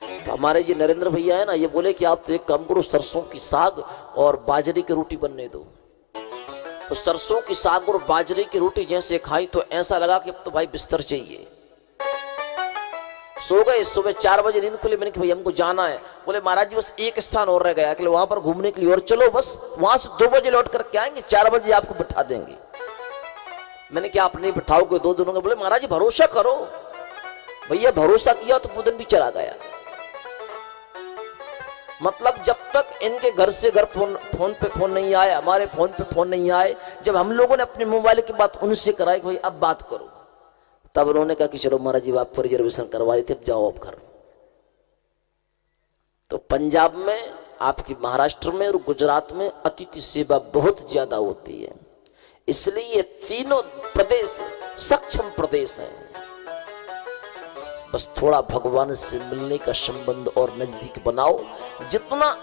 तो हमारे जी नरेंद्र भैया है ना, ये बोले कि आप तो एक काम करो, सरसों की साग और बाजरे की रोटी बनने दो। तो सरसों की साग और बाजरे की रोटी जैसे खाई तो ऐसा लगा कि अब तो भाई बिस्तर चाहिए। सो गए। सुबह 4 बजे नींद खुली। मैंने कि भाई हमको जाना है। बोले महाराज जी बस एक स्थान और रह गया, वहां पर घूमने के लिए और चलो, बस वहां से 2 बजे लौट कर क्या आएंगे, 4 बजे आपको बिठा देंगे। मैंने क्या आप नहीं बिठाओगे 2 दिनों में? बोले महाराज जी भरोसा करो। भैया भरोसा किया तो वो दिन भी चला गया। मतलब जब तक इनके घर से घर फोन पे फोन नहीं आए, हमारे फोन पे फोन नहीं आए, जब हम लोगों ने अपने मोबाइल की बात उनसे कराई भाई अब बात करो, तब उन्होंने कहा कि चलो महाराज जी आपको रिजर्वेशन करवा रहे थे, अब जाओ अब घर। तो पंजाब में, आपकी महाराष्ट्र में और गुजरात में अतिथि सेवा बहुत ज्यादा होती है। इसलिए ये तीनों प्रदेश सक्षम प्रदेश हैं। बस थोड़ा भगवान से मिलने का संबंध और नजदीक बनाओ। जितना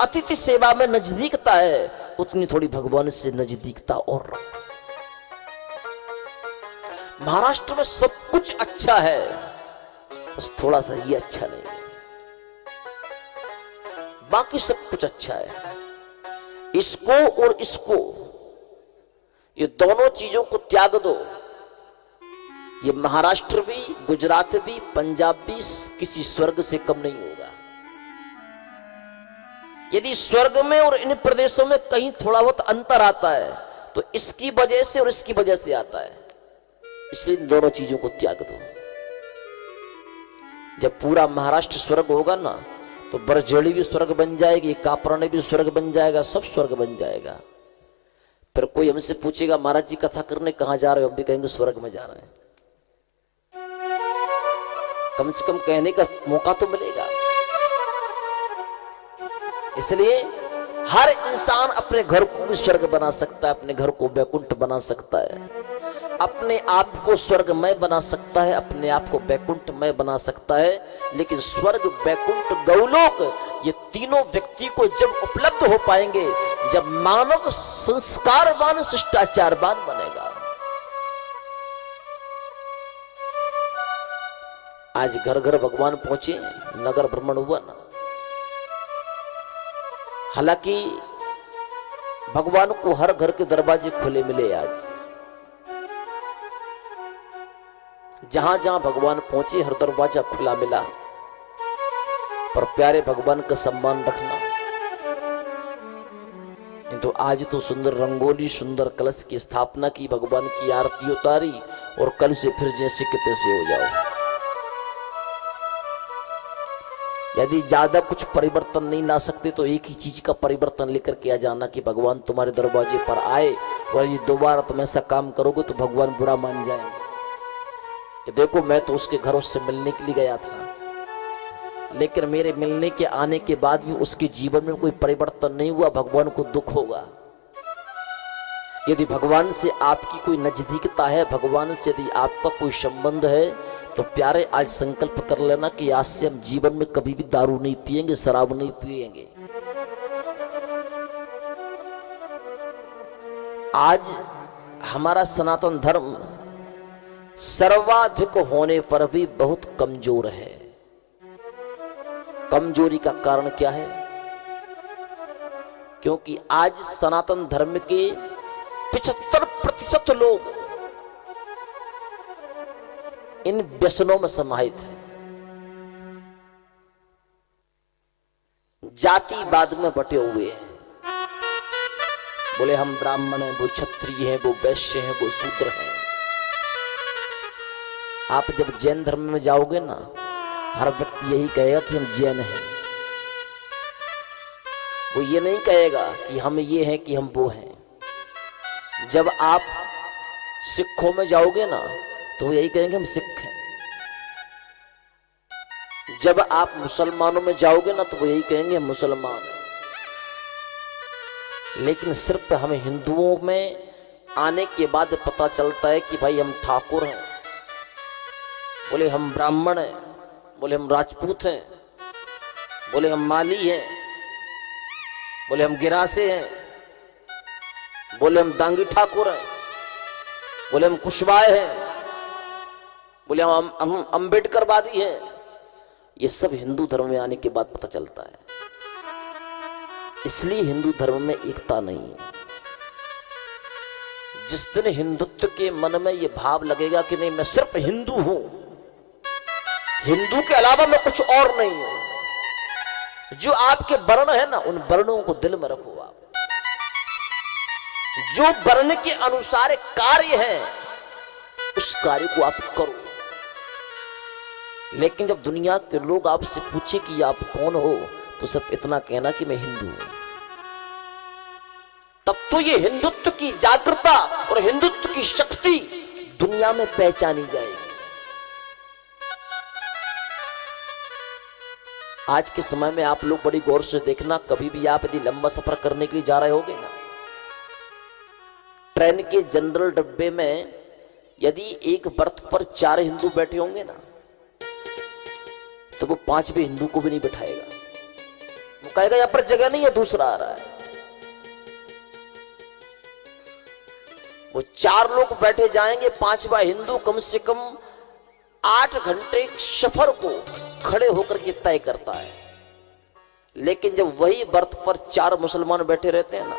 अतिथि सेवा में नजदीकता है, उतनी थोड़ी भगवान से नजदीकता और रखो। महाराष्ट्र में सब कुछ अच्छा है, बस थोड़ा सा ये अच्छा नहीं है, बाकी सब कुछ अच्छा है। इसको और इसको, ये दोनों चीजों को त्याग दो। ये महाराष्ट्र भी, गुजरात भी, पंजाब भी किसी स्वर्ग से कम नहीं होगा। यदि स्वर्ग में और इन प्रदेशों में कहीं थोड़ा बहुत अंतर आता है तो इसकी वजह से और इसकी वजह से आता है। इसलिए इन दोनों चीजों को त्याग दो। जब पूरा महाराष्ट्र स्वर्ग होगा ना, तो बरजड़ी भी स्वर्ग बन जाएगी, कापराने भी स्वर्ग बन जाएगा, सब स्वर्ग बन जाएगा। फिर कोई हमसे पूछेगा महाराज जी कथा करने कहां जा रहे हो, हम भी कहेंगे स्वर्ग में जा रहे हैं। कम से कम कहने का मौका तो मिलेगा। इसलिए हर इंसान अपने घर को भी स्वर्ग बना सकता है, अपने घर को वैकुंठ बना सकता है, अपने आप को स्वर्गमय बना सकता है, अपने आप को वैकुंठमय बना सकता है। लेकिन स्वर्ग, वैकुंठ, गौलोक, ये तीनों व्यक्ति को जब उपलब्ध हो पाएंगे, जब मानव संस्कारवान शिष्टाचारवान बनेगा। आज घर घर भगवान पहुंचे, नगर भ्रमण हुआ ना। हालांकि भगवान को हर घर के दरवाजे खुले मिले। आज जहां जहां भगवान पहुंचे हर दरवाजा खुला मिला। पर प्यारे भगवान का सम्मान रखना। तो आज तो सुंदर रंगोली, सुंदर कलश की स्थापना की, भगवान की आरती उतारी, और कल से फिर जैसे कि तैसे हो जाओ। यदि ज्यादा कुछ परिवर्तन नहीं ला सकते तो एक ही चीज का परिवर्तन लेकर के आ जाना कि भगवान तुम्हारे दरवाजे पर आए, और यदि दोबारा तुम ऐसा काम करोगे तो भगवान बुरा मान जाएंगे कि देखो मैं तो उसके घर उससे मिलने के लिए गया था, लेकिन मेरे मिलने के आने के बाद भी उसके जीवन में कोई परिवर्तन नहीं हुआ, भगवान को दुख होगा। यदि भगवान से आपकी कोई नजदीकता है, भगवान से यदि आपका कोई संबंध है, तो प्यारे आज संकल्प कर लेना कि आज से हम जीवन में कभी भी दारू नहीं पिएंगे, शराब नहीं पिएंगे। आज हमारा सनातन धर्म सर्वाधिक होने पर भी बहुत कमजोर है। कमजोरी का कारण क्या है? क्योंकि आज सनातन धर्म के 75% लोग इन व्यसनों में समाहित हैं। जातिवाद में बटे हुए हैं। बोले हम ब्राह्मण हैं, वो क्षत्रिय हैं, वो वैश्य हैं, वो शूद्र हैं। आप जब जैन धर्म में जाओगे ना, हर व्यक्ति यही कहेगा कि हम जैन हैं। वो ये नहीं कहेगा कि हम ये हैं कि हम वो हैं। जब आप सिखों में जाओगे ना, तो वो यही कहेंगे हम सिख हैं। जब आप मुसलमानों में जाओगे ना, तो वो यही कहेंगे हम मुसलमान हैं। लेकिन सिर्फ हमें हिंदुओं में आने के बाद पता चलता है कि भाई हम ठाकुर हैं, बोले हम ब्राह्मण हैं, बोले हम राजपूत हैं, बोले हम माली हैं, बोले हम गिरासे हैं, बोले हम दांगी ठाकुर हैं, बोले हम कुशवाहे हैं, बोले हम अंबेडकरवादी हैं। ये सब हिंदू धर्म में आने के बाद पता चलता है। इसलिए हिंदू धर्म में एकता नहीं है। जिस दिन हिंदुत्व के मन में यह भाव लगेगा कि नहीं मैं सिर्फ हिंदू हूं, हिंदू के अलावा मैं कुछ और नहीं हूं, जो आपके वर्ण है ना, उन वर्णों को दिल में रखो। आप जो वर्ण के अनुसार कार्य है, उस कार्य को आप करो। लेकिन जब दुनिया के लोग आपसे पूछे कि आप कौन हो, तो सिर्फ इतना कहना कि मैं हिंदू हूं। तब तो ये हिंदुत्व की जागृता और हिंदुत्व की शक्ति दुनिया में पहचानी जाएगी। आज के समय में आप लोग बड़ी गौर से देखना, कभी भी आप यदि लंबा सफर करने के लिए जा रहे होगे ना, ट्रेन के जनरल डब्बे में यदि एक बर्थ पर 4 हिंदू बैठे होंगे ना, तो वो 5वें हिंदू को भी नहीं बैठाएगा। वो कहेगा यहां पर जगह नहीं है, दूसरा आ रहा है। वो 4 लोग बैठे जाएंगे, 5वां हिंदू कम से कम 8 घंटे सफर को खड़े होकर के तय करता है। लेकिन जब वही बर्थ पर 4 मुसलमान बैठे रहते हैं ना,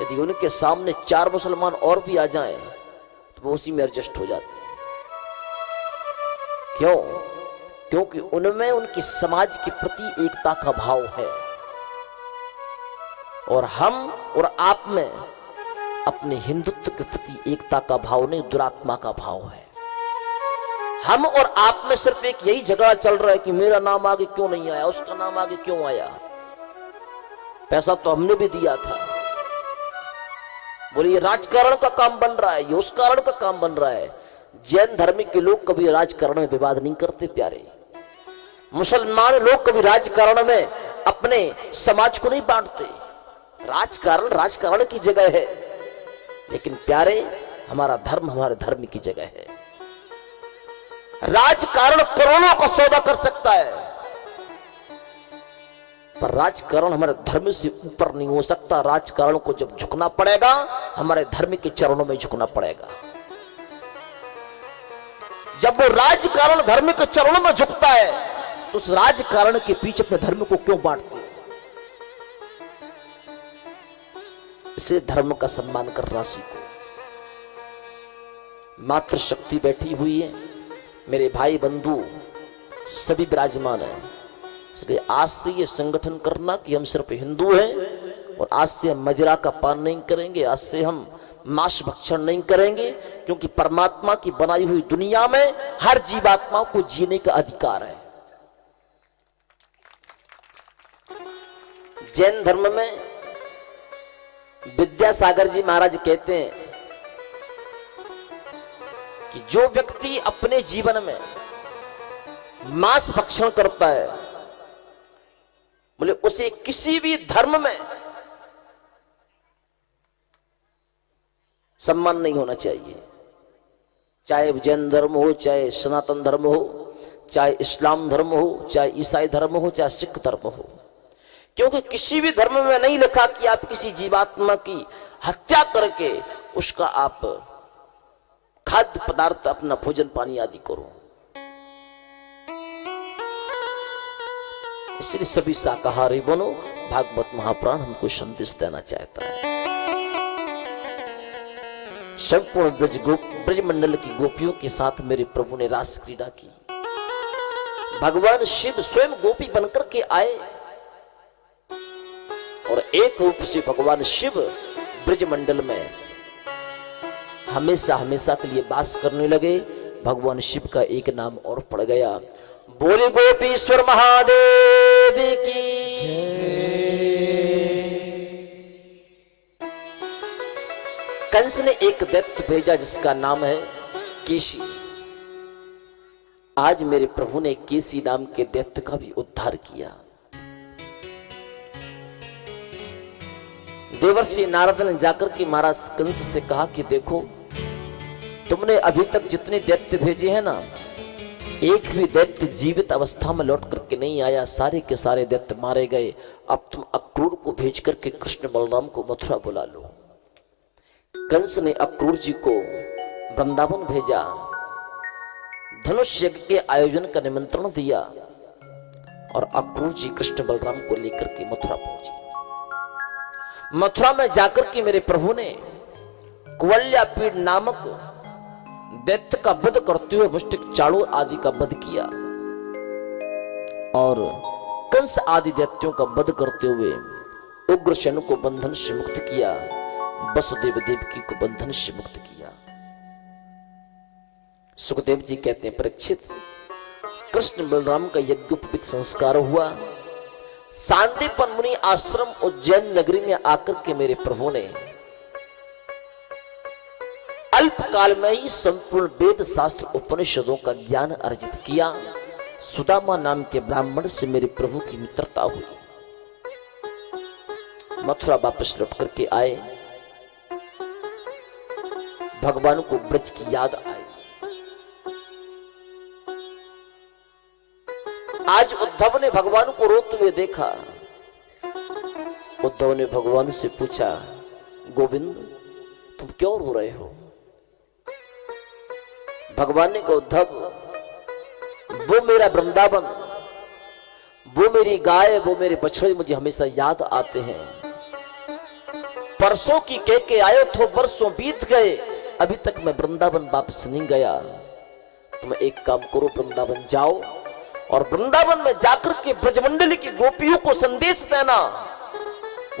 यदि उनके सामने 4 मुसलमान और भी आ जाएं, तो वो उसी में एडजस्ट हो जाते हैं। क्यों? क्योंकि उनमें उनकी समाज के प्रति एकता का भाव है, और हम और आप में अपने हिंदुत्व के प्रति एकता का भाव नहीं, दुरात्मा का भाव है। हम और आप में सिर्फ एक यही झगड़ा चल रहा है कि मेरा नाम आगे क्यों नहीं आया, उसका नाम आगे क्यों आया। पैसा तो हमने भी दिया था। बोले ये राजकारण का काम बन रहा है, ये उस कारण का काम बन रहा है। जैन धर्म के लोग कभी राजकारण में विवाद नहीं करते प्यारे। मुसलमान लोग कभी राजकारण में अपने समाज को नहीं बांटते। राजकारण राजकारण की जगह है, लेकिन प्यारे हमारा धर्म हमारे धर्म की जगह है। राजकारण करोड़ों का सौदा कर सकता है, पर राजकारण हमारे धर्म से ऊपर नहीं हो सकता। राजकारण को जब झुकना पड़ेगा, हमारे धर्म के चरणों में झुकना पड़ेगा। जब वो राजकारण धर्म के चरणों में झुकता है, तो उस राजकारण के पीछे अपने धर्म को क्यों बांटते? इसे धर्म का सम्मान करना सीखो। मातृशक्ति बैठी हुई है, मेरे भाई बंधु सभी विराजमान हैं। इसलिए आज से ये संगठन करना कि हम सिर्फ हिंदू हैं, और आज से हम मदिरा का पान नहीं करेंगे, आज से हम मांस भक्षण नहीं करेंगे, क्योंकि परमात्मा की बनाई हुई दुनिया में हर जीवात्मा को जीने का अधिकार है। जैन धर्म में विद्यासागर जी महाराज कहते हैं कि जो व्यक्ति अपने जीवन में मांस भक्षण करता है, बोले उसे किसी भी धर्म में सम्मान नहीं होना चाहिए, चाहे जैन धर्म हो, चाहे सनातन धर्म हो, चाहे इस्लाम धर्म हो, चाहे ईसाई धर्म हो, चाहे सिख धर्म हो। क्योंकि किसी भी धर्म में नहीं लिखा कि आप किसी जीवात्मा की हत्या करके उसका आप खाद्य पदार्थ अपना भोजन पानी आदि करो। इसलिए सभी शाकाहारी बनो। भागवत महापुराण हमको संदेश देना चाहता है। संपूर्ण ब्रज मंडल की गोपियों के साथ मेरे प्रभु ने रास क्रीड़ा की। भगवान शिव स्वयं गोपी बनकर के आए और एक रूप से भगवान शिव ब्रज मंडल में हमेशा हमेशा के लिए वास करने लगे। भगवान शिव का एक नाम और पड़ गया, बोले गोपीश्वर महादेव की। कंस ने एक दैत्य भेजा जिसका नाम है केशी। आज मेरे प्रभु ने केसी नाम के दैत्य का भी उद्धार किया। देवर्षि नारद ने जाकर के महाराज कंस से कहा कि देखो, तुमने अभी तक जितने दैत्य भेजे हैं ना, एक भी दैत्य जीवित अवस्था में लौट करके नहीं आया, सारे के सारे दैत्य मारे गए। अब तुम अक्रूर को भेज करके कृष्ण बलराम को मथुरा बुला लो। कंस ने अक्रूर जी को वृंदावन भेजा, धनुष यज्ञ के आयोजन का निमंत्रण दिया और अक्रूर जी कृष्ण बलराम को लेकर के मथुरा पहुंचे। मथुरा में जाकर के मेरे प्रभु ने कुवल्यापीड़ नामक दैत्य का वध करते हुए मुष्टिक चाणूर आदि का वध किया और कंस आदि दैत्यों का वध करते हुए उग्रसेन को बंधन से मुक्त किया, वसुदेव देवकी को बंधन से मुक्त किया। सुखदेव जी कहते हैं, परीक्षित, कृष्ण बलराम का यज्ञोपवीत संस्कार हुआ। सांदीपन मुनि आश्रम उज्जैन नगरी में आकर के मेरे प्रभु ने अल्प काल में ही संपूर्ण वेद शास्त्र उपनिषदों का ज्ञान अर्जित किया। सुदामा नाम के ब्राह्मण से मेरे प्रभु की मित्रता हुई। मथुरा वापस लौट करके आए। भगवान को ब्रज की याद आई। आज उद्धव ने भगवान को रोते हुए देखा। उद्धव ने भगवान से पूछा, गोविंद तुम क्यों रो रहे हो? भगवान ने कहा, उद्धव, वो मेरा वृंदावन, वो मेरी गाय, वो मेरे बछड़े मुझे हमेशा याद आते हैं। परसों की कह के आयो तो वर्षों बीत गए, अभी तक मैं वृंदावन वापस नहीं गया। तुम एक काम करो, वृंदावन जाओ और वृंदावन में जाकर के ब्रजमंडली की गोपियों को संदेश देना,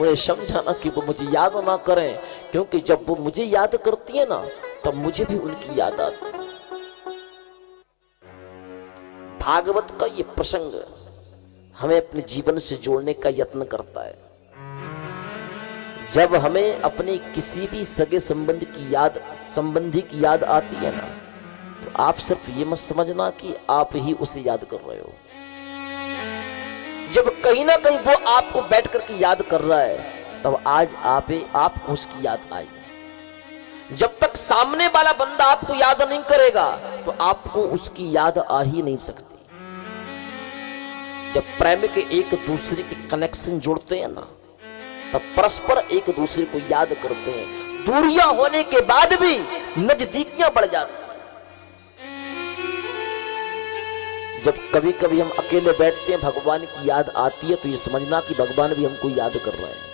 उन्हें समझाना कि वो मुझे याद ना करें, क्योंकि जब वो मुझे याद करती है ना, तब मुझे भी उनकी याद आती है। भागवत का ये प्रसंग हमें अपने जीवन से जोड़ने का यत्न करता है। जब हमें अपने किसी भी सगे संबंधी की याद आती है ना, तो आप सिर्फ ये मत समझना कि आप ही उसे याद कर रहे हो। जब कहीं ना कहीं वो आपको बैठ करके याद कर रहा है, तब आज आपको उसकी याद आई। जब तक सामने वाला बंदा आपको याद नहीं करेगा, तो आपको उसकी याद आ ही नहीं सकती। जब प्रेम के एक दूसरे के कनेक्शन जोड़ते हैं ना, तब परस्पर एक दूसरे को याद करते हैं। दूरियां होने के बाद भी नजदीकियां बढ़ जाती हैं। जब कभी कभी हम अकेले बैठते हैं, भगवान की याद आती है, तो ये समझना कि भगवान भी हमको याद कर रहे हैं।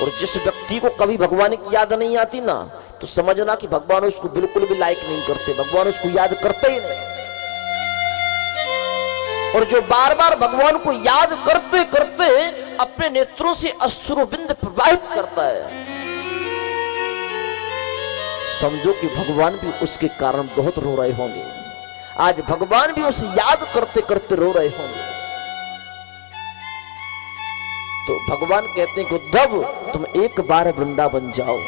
और जिस व्यक्ति को कभी भगवान की याद नहीं आती ना, तो समझना कि भगवान उसको बिल्कुल भी लाइक नहीं करते, भगवान उसको याद करते ही नहीं। और जो बार बार भगवान को याद करते करते अपने नेत्रों से अश्रुबिंद प्रवाहित करता है, समझो कि भगवान भी उसके कारण बहुत रो रहे होंगे। आज भगवान भी उसे याद करते करते रो रहे होंगे। तो भगवान कहते हैं कि उद्धव, तुम एक बार वृंदावन जाओ,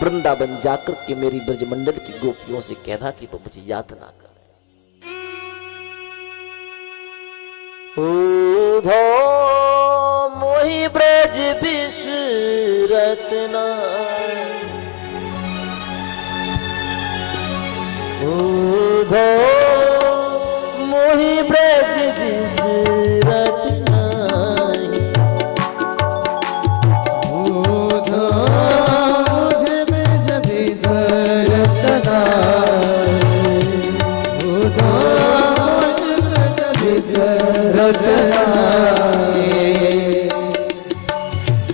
वृंदावन जाकर के मेरी ब्रजमंडल की गोपियों से कहना कि वो मुझे याद ना करे। उधो मोहि ब्रज बिसरत नाहि। उधो मोहि ब्रज बिसरत नाहि। उधो मुझे ब्रज बिसरत नाहि। उधो मुझे ब्रज बिसरत नाहि।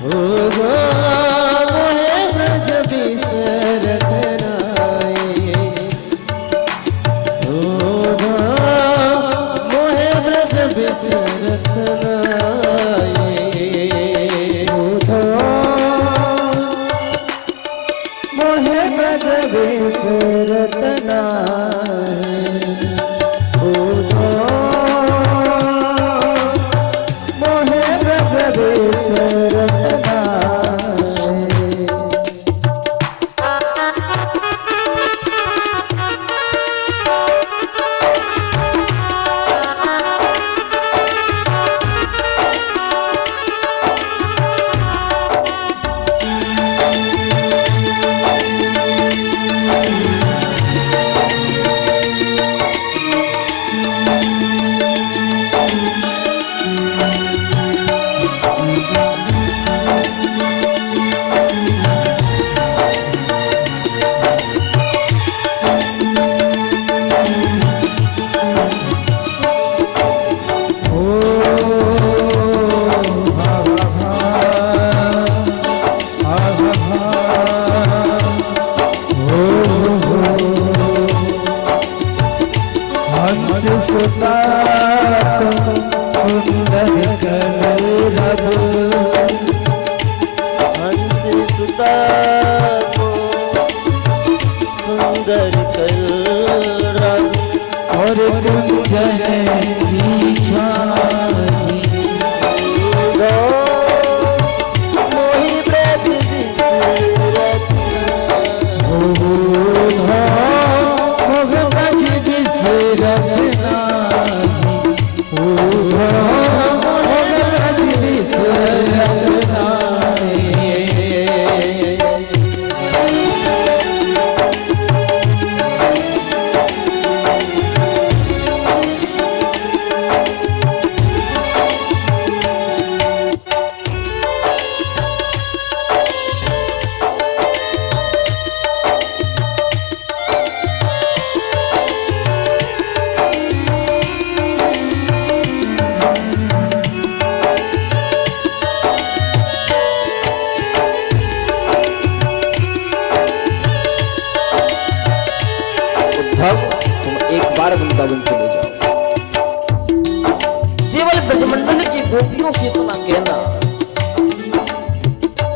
उधो मोहि ब्रज बिसरत नाहि। उधो मोहि ब्रज बिसरत नाहि। उधो मोहि ब्रज बिसरत नाहि। उधो मोहि ब्रज बिसरत नाहि। सुंदर कलरव हंस सुता को सुंदर कलरव और कुंजन की छाई। उधो मोहि ब्रज बिसरत नाहि। उधो मोहि ब्रज बिसरत नाहि। उधो मोहि ब्रज बिसरत नाहि। उद्धव, तुम एक बार वृंदावन चले जाओ। केवल ब्रजमंडल की गोपियों से इतना कहना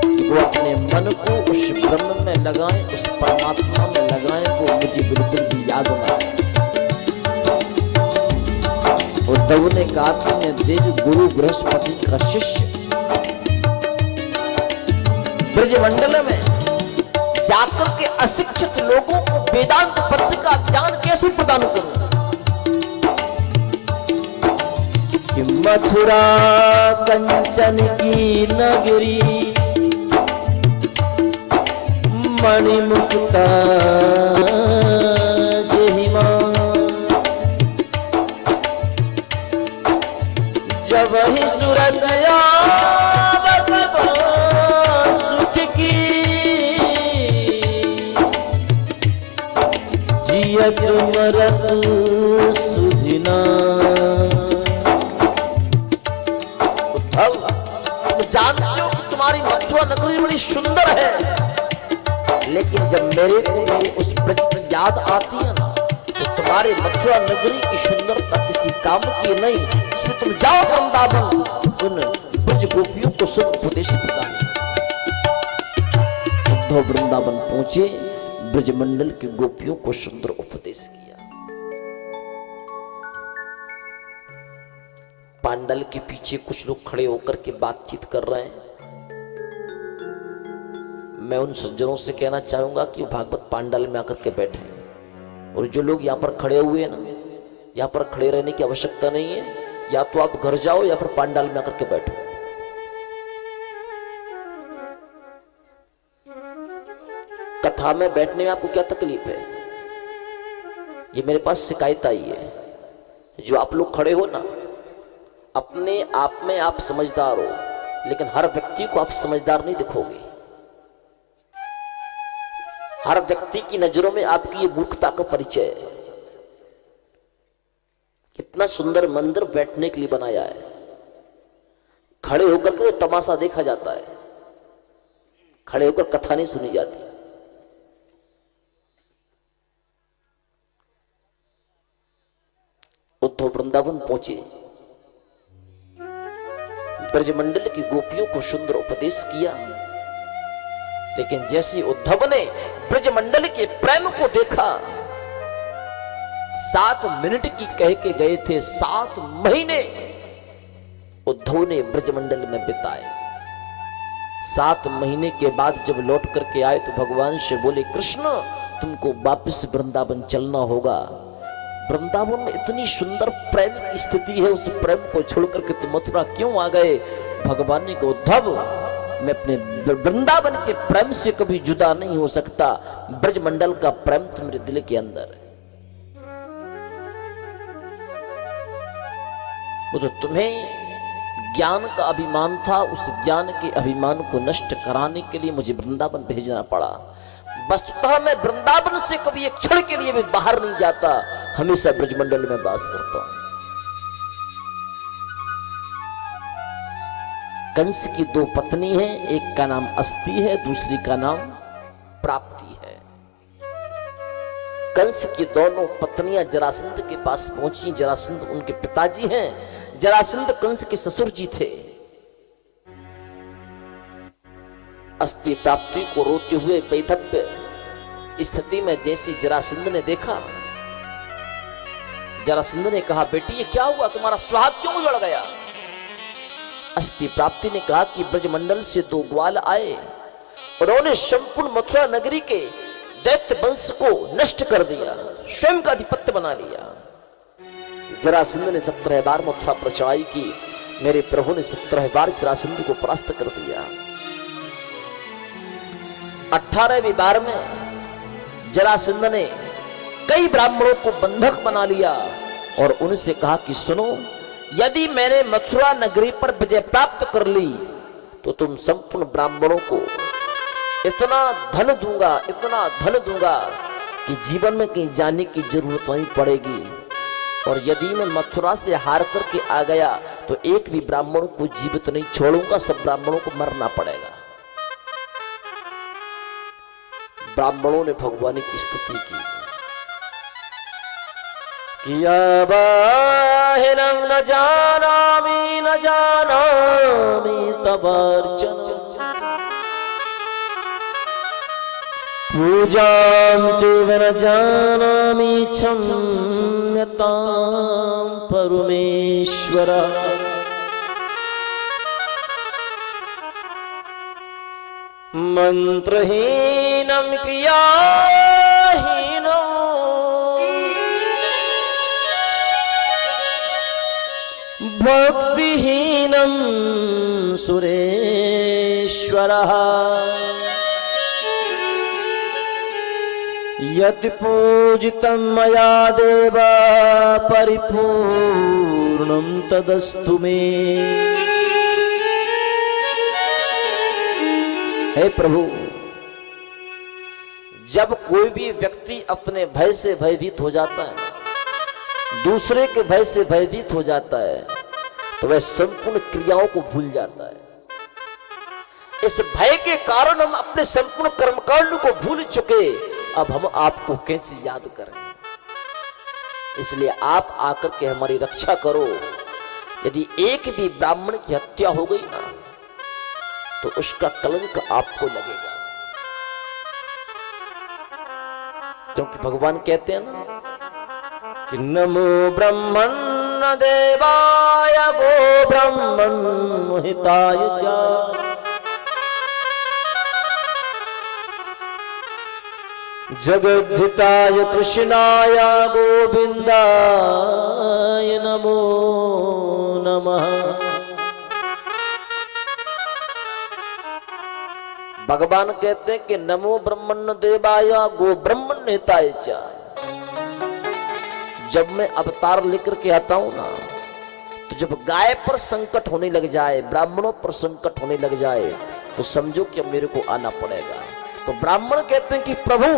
कि वो अपने मन को उस ब्रह्म में लगाएं, उस परमात्मा में लगाएं, वो मुझे बिल्कुल भी याद ना आए। उद्धव ने कहा कि मैं देव गुरु बृहस्पति का शिष्य ब्रजमंडल में जाकर के अशिक्षित लोगों को वेदांत पद का ज्ञान कैसे प्रदान करूं? कि मथुरा कंचन की नगरी मणिमुक्ता जहिमा। जब ही सूरत आवत सुख की जियत मरत सुधिना। तुम जानते हो कि तुम्हारी मथुरा नगरी बड़ी सुंदर है, लेकिन जब मेरे को मेरी उस ब्रज की याद आती है ना, तो तुम्हारे मथुरा नगरी की सुंदरता किसी काम की नहीं। इसलिए तुम जाओ वृंदावन, उन ब्रज गोपियों को शुभ उपदेश प्रदान करो। उद्धव वृंदावन पहुंचे, ब्रजमंडल के गोपियों को सुंदर उपदेश किया। पांडल के पीछे कुछ लोग खड़े होकर के बातचीत कर रहे हैं। मैं उन सज्जनों से कहना चाहूंगा कि भागवत पांडल में आकर के बैठे, और जो लोग यहाँ पर खड़े हुए हैं ना, यहाँ पर खड़े रहने की आवश्यकता नहीं है। या तो आप घर जाओ या फिर पांडाल में आकर के बैठो। कथा में बैठने में आपको क्या तकलीफ है? ये मेरे पास शिकायत आई है। जो आप लोग खड़े हो ना, अपने आप में आप समझदार हो, लेकिन हर व्यक्ति को आप समझदार नहीं दिखोगे। हर व्यक्ति की नजरों में आपकी ये मूर्खता का परिचय है। इतना सुंदर मंदिर बैठने के लिए बनाया है, खड़े होकर के तमाशा देखा जाता है, खड़े होकर कथा नहीं सुनी जाती। उद्धव वृंदावन पहुंचे, ब्रजमंडल की गोपियों को सुंदर उपदेश किया, लेकिन जैसे उद्धव ने ब्रजमंडल के प्रेम को देखा, 7 मिनट की कह के गए थे, 7 महीने उद्धव ने ब्रजमंडल में बिताए। 7 महीने के बाद जब लौट करके आए तो भगवान से बोले, कृष्ण तुमको वापस वृंदावन चलना होगा। वृंदावन में इतनी सुंदर प्रेम की स्थिति है, उस प्रेम को छोड़ करके तुम मथुरा क्यों आ गए? भगवान ने कहा, उद्धव मैं अपने वृंदावन के प्रेम से कभी जुदा नहीं हो सकता। ब्रजमंडल का प्रेम तो मेरे दिल के अंदर है। वो तो तुम्हें ज्ञान का अभिमान था, उस ज्ञान के अभिमान को नष्ट कराने के लिए मुझे वृंदावन भेजना पड़ा। वस्तुतः मैं वृंदावन से कभी एक क्षण के लिए भी बाहर नहीं जाता, हमेशा ब्रजमंडल में वास करता हूं। कंस की 2 पत्नी हैं, एक का नाम अस्ति है, दूसरी का नाम प्राप्ति है। कंस की दोनों पत्नियां जरासंध के पास पहुंची। जरासंध उनके पिताजी हैं, जरासंध कंस के ससुर जी थे। अस्ति प्राप्ति को रोते हुए वैधव्य स्थिति में जैसी जरासंध ने देखा, जरासंध ने कहा, बेटी ये क्या हुआ, तुम्हारा स्वभाव क्यों उजड़ गया? अस्ति प्राप्ति ने कहा कि ब्रजमंडल से 2 ग्वाल आए, उन्होंने संपूर्ण मथुरा नगरी के दैत्य वंश को नष्ट कर दिया, स्वयं का अधिपत्य बना लिया। जरासंध ने 17 बार मथुरा पर चढ़ाई की, मेरे प्रभु ने 17 बार जरासंध को परास्त कर दिया। 18वें बार में जरासंध ने कई ब्राह्मणों को बंधक बना लिया और उनसे कहा कि सुनो, यदि मैंने मथुरा नगरी पर विजय प्राप्त कर ली तो तुम संपूर्ण ब्राह्मणों को इतना धन दूंगा, इतना धन दूंगा कि जीवन में कहीं जाने की जरूरत नहीं पड़ेगी। और यदि मैं मथुरा से हार करके आ गया तो एक भी ब्राह्मण को जीवित नहीं छोड़ूंगा, सब ब्राह्मणों को मरना पड़ेगा। ब्राह्मणों ने भगवान की स्तुति की, किया बाहिरं न जानामि तवार्चन, पूजां चैव न जानामि क्षम्यतां परमेश्वर। मंत्रहीनं क्रियाहीनं भक्तिहीनं सुरेश्वरः। यत् पूजितं मया देव परिपूर्णं तदस्तु मे। हे प्रभु, जब कोई भी व्यक्ति अपने भय से भयभीत हो जाता है, दूसरे के भय से भयभीत हो जाता है, तो वह संपूर्ण क्रियाओं को भूल जाता है। इस भय के कारण हम अपने संपूर्ण कर्मकांड को भूल चुके, अब हम आपको कैसे याद करें? इसलिए आप आकर के हमारी रक्षा करो। यदि एक भी ब्राह्मण की हत्या हो गई ना, तो उसका कलंक आपको लगेगा, क्योंकि भगवान कहते हैं ना कि नमो ब्रह्मण देवाय गो ब्रह्मण मोहिताय च। जगद्धिताय कृष्णाय गोविंदाय नमो नमः। भगवान कहते हैं कि नमो ब्रह्मण्य देवाय गो ब्रह्मण्य हिताय च। जब मैं अवतार लेकर के आता हूं ना, तो जब गाय पर संकट होने लग जाए, ब्राह्मणों पर संकट होने लग जाए, तो समझो कि अब मेरे को आना पड़ेगा। तो ब्राह्मण कहते हैं कि प्रभु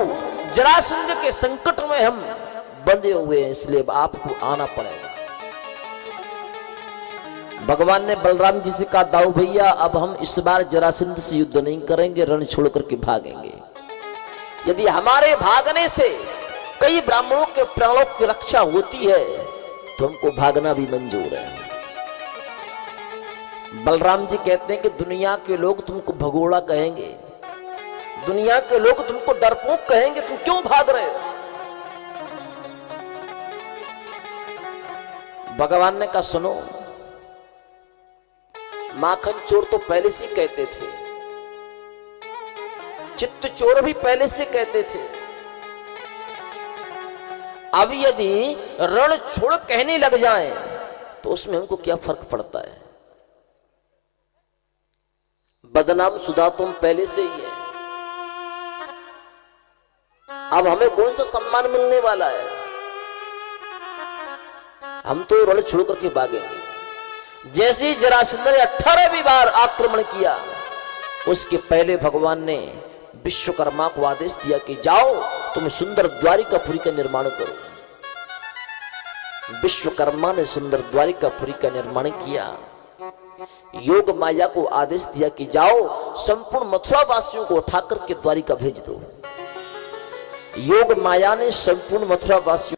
जरासंध के संकट में हम बंधे हुए हैं, इसलिए अब आपको आना पड़ेगा। भगवान ने बलराम जी से कहा, दाऊ भैया अब हम इस बार जरासंध से युद्ध नहीं करेंगे, रण छोड़ करके भागेंगे। यदि हमारे भागने से कई ब्राह्मणों के प्राणों की रक्षा होती है तो हमको भागना भी मंजूर है। बलराम जी कहते हैं कि दुनिया के लोग तुमको भगोड़ा कहेंगे, दुनिया के लोग तुमको डरपोक कहेंगे, तुम क्यों भाग रहे हो? भगवान ने कहा, सुनो, माखन चोर तो पहले से कहते थे, चित्त चोर भी पहले से कहते थे। अब यदि रण छोड़ कहने लग जाएं तो उसमें हमको क्या फर्क पड़ता है? बदनाम सुधा तुम पहले से ही है, अब हमें कौन सा सम्मान मिलने वाला है? हम तो रण छोड़ करके भागेंगे। जैसे ही जरासंध ने 18वीं बार आक्रमण किया, उसके पहले भगवान ने विश्वकर्मा को आदेश दिया कि जाओ तुम सुंदर द्वारिकापुरी का निर्माण करो। विश्वकर्मा ने सुंदर द्वारिकापुरी का निर्माण किया। योग माया को आदेश दिया कि जाओ संपूर्ण मथुरा वासियों को उठाकर के द्वारिका भेज दो। योग माया ने संपूर्ण मथुरा वासियों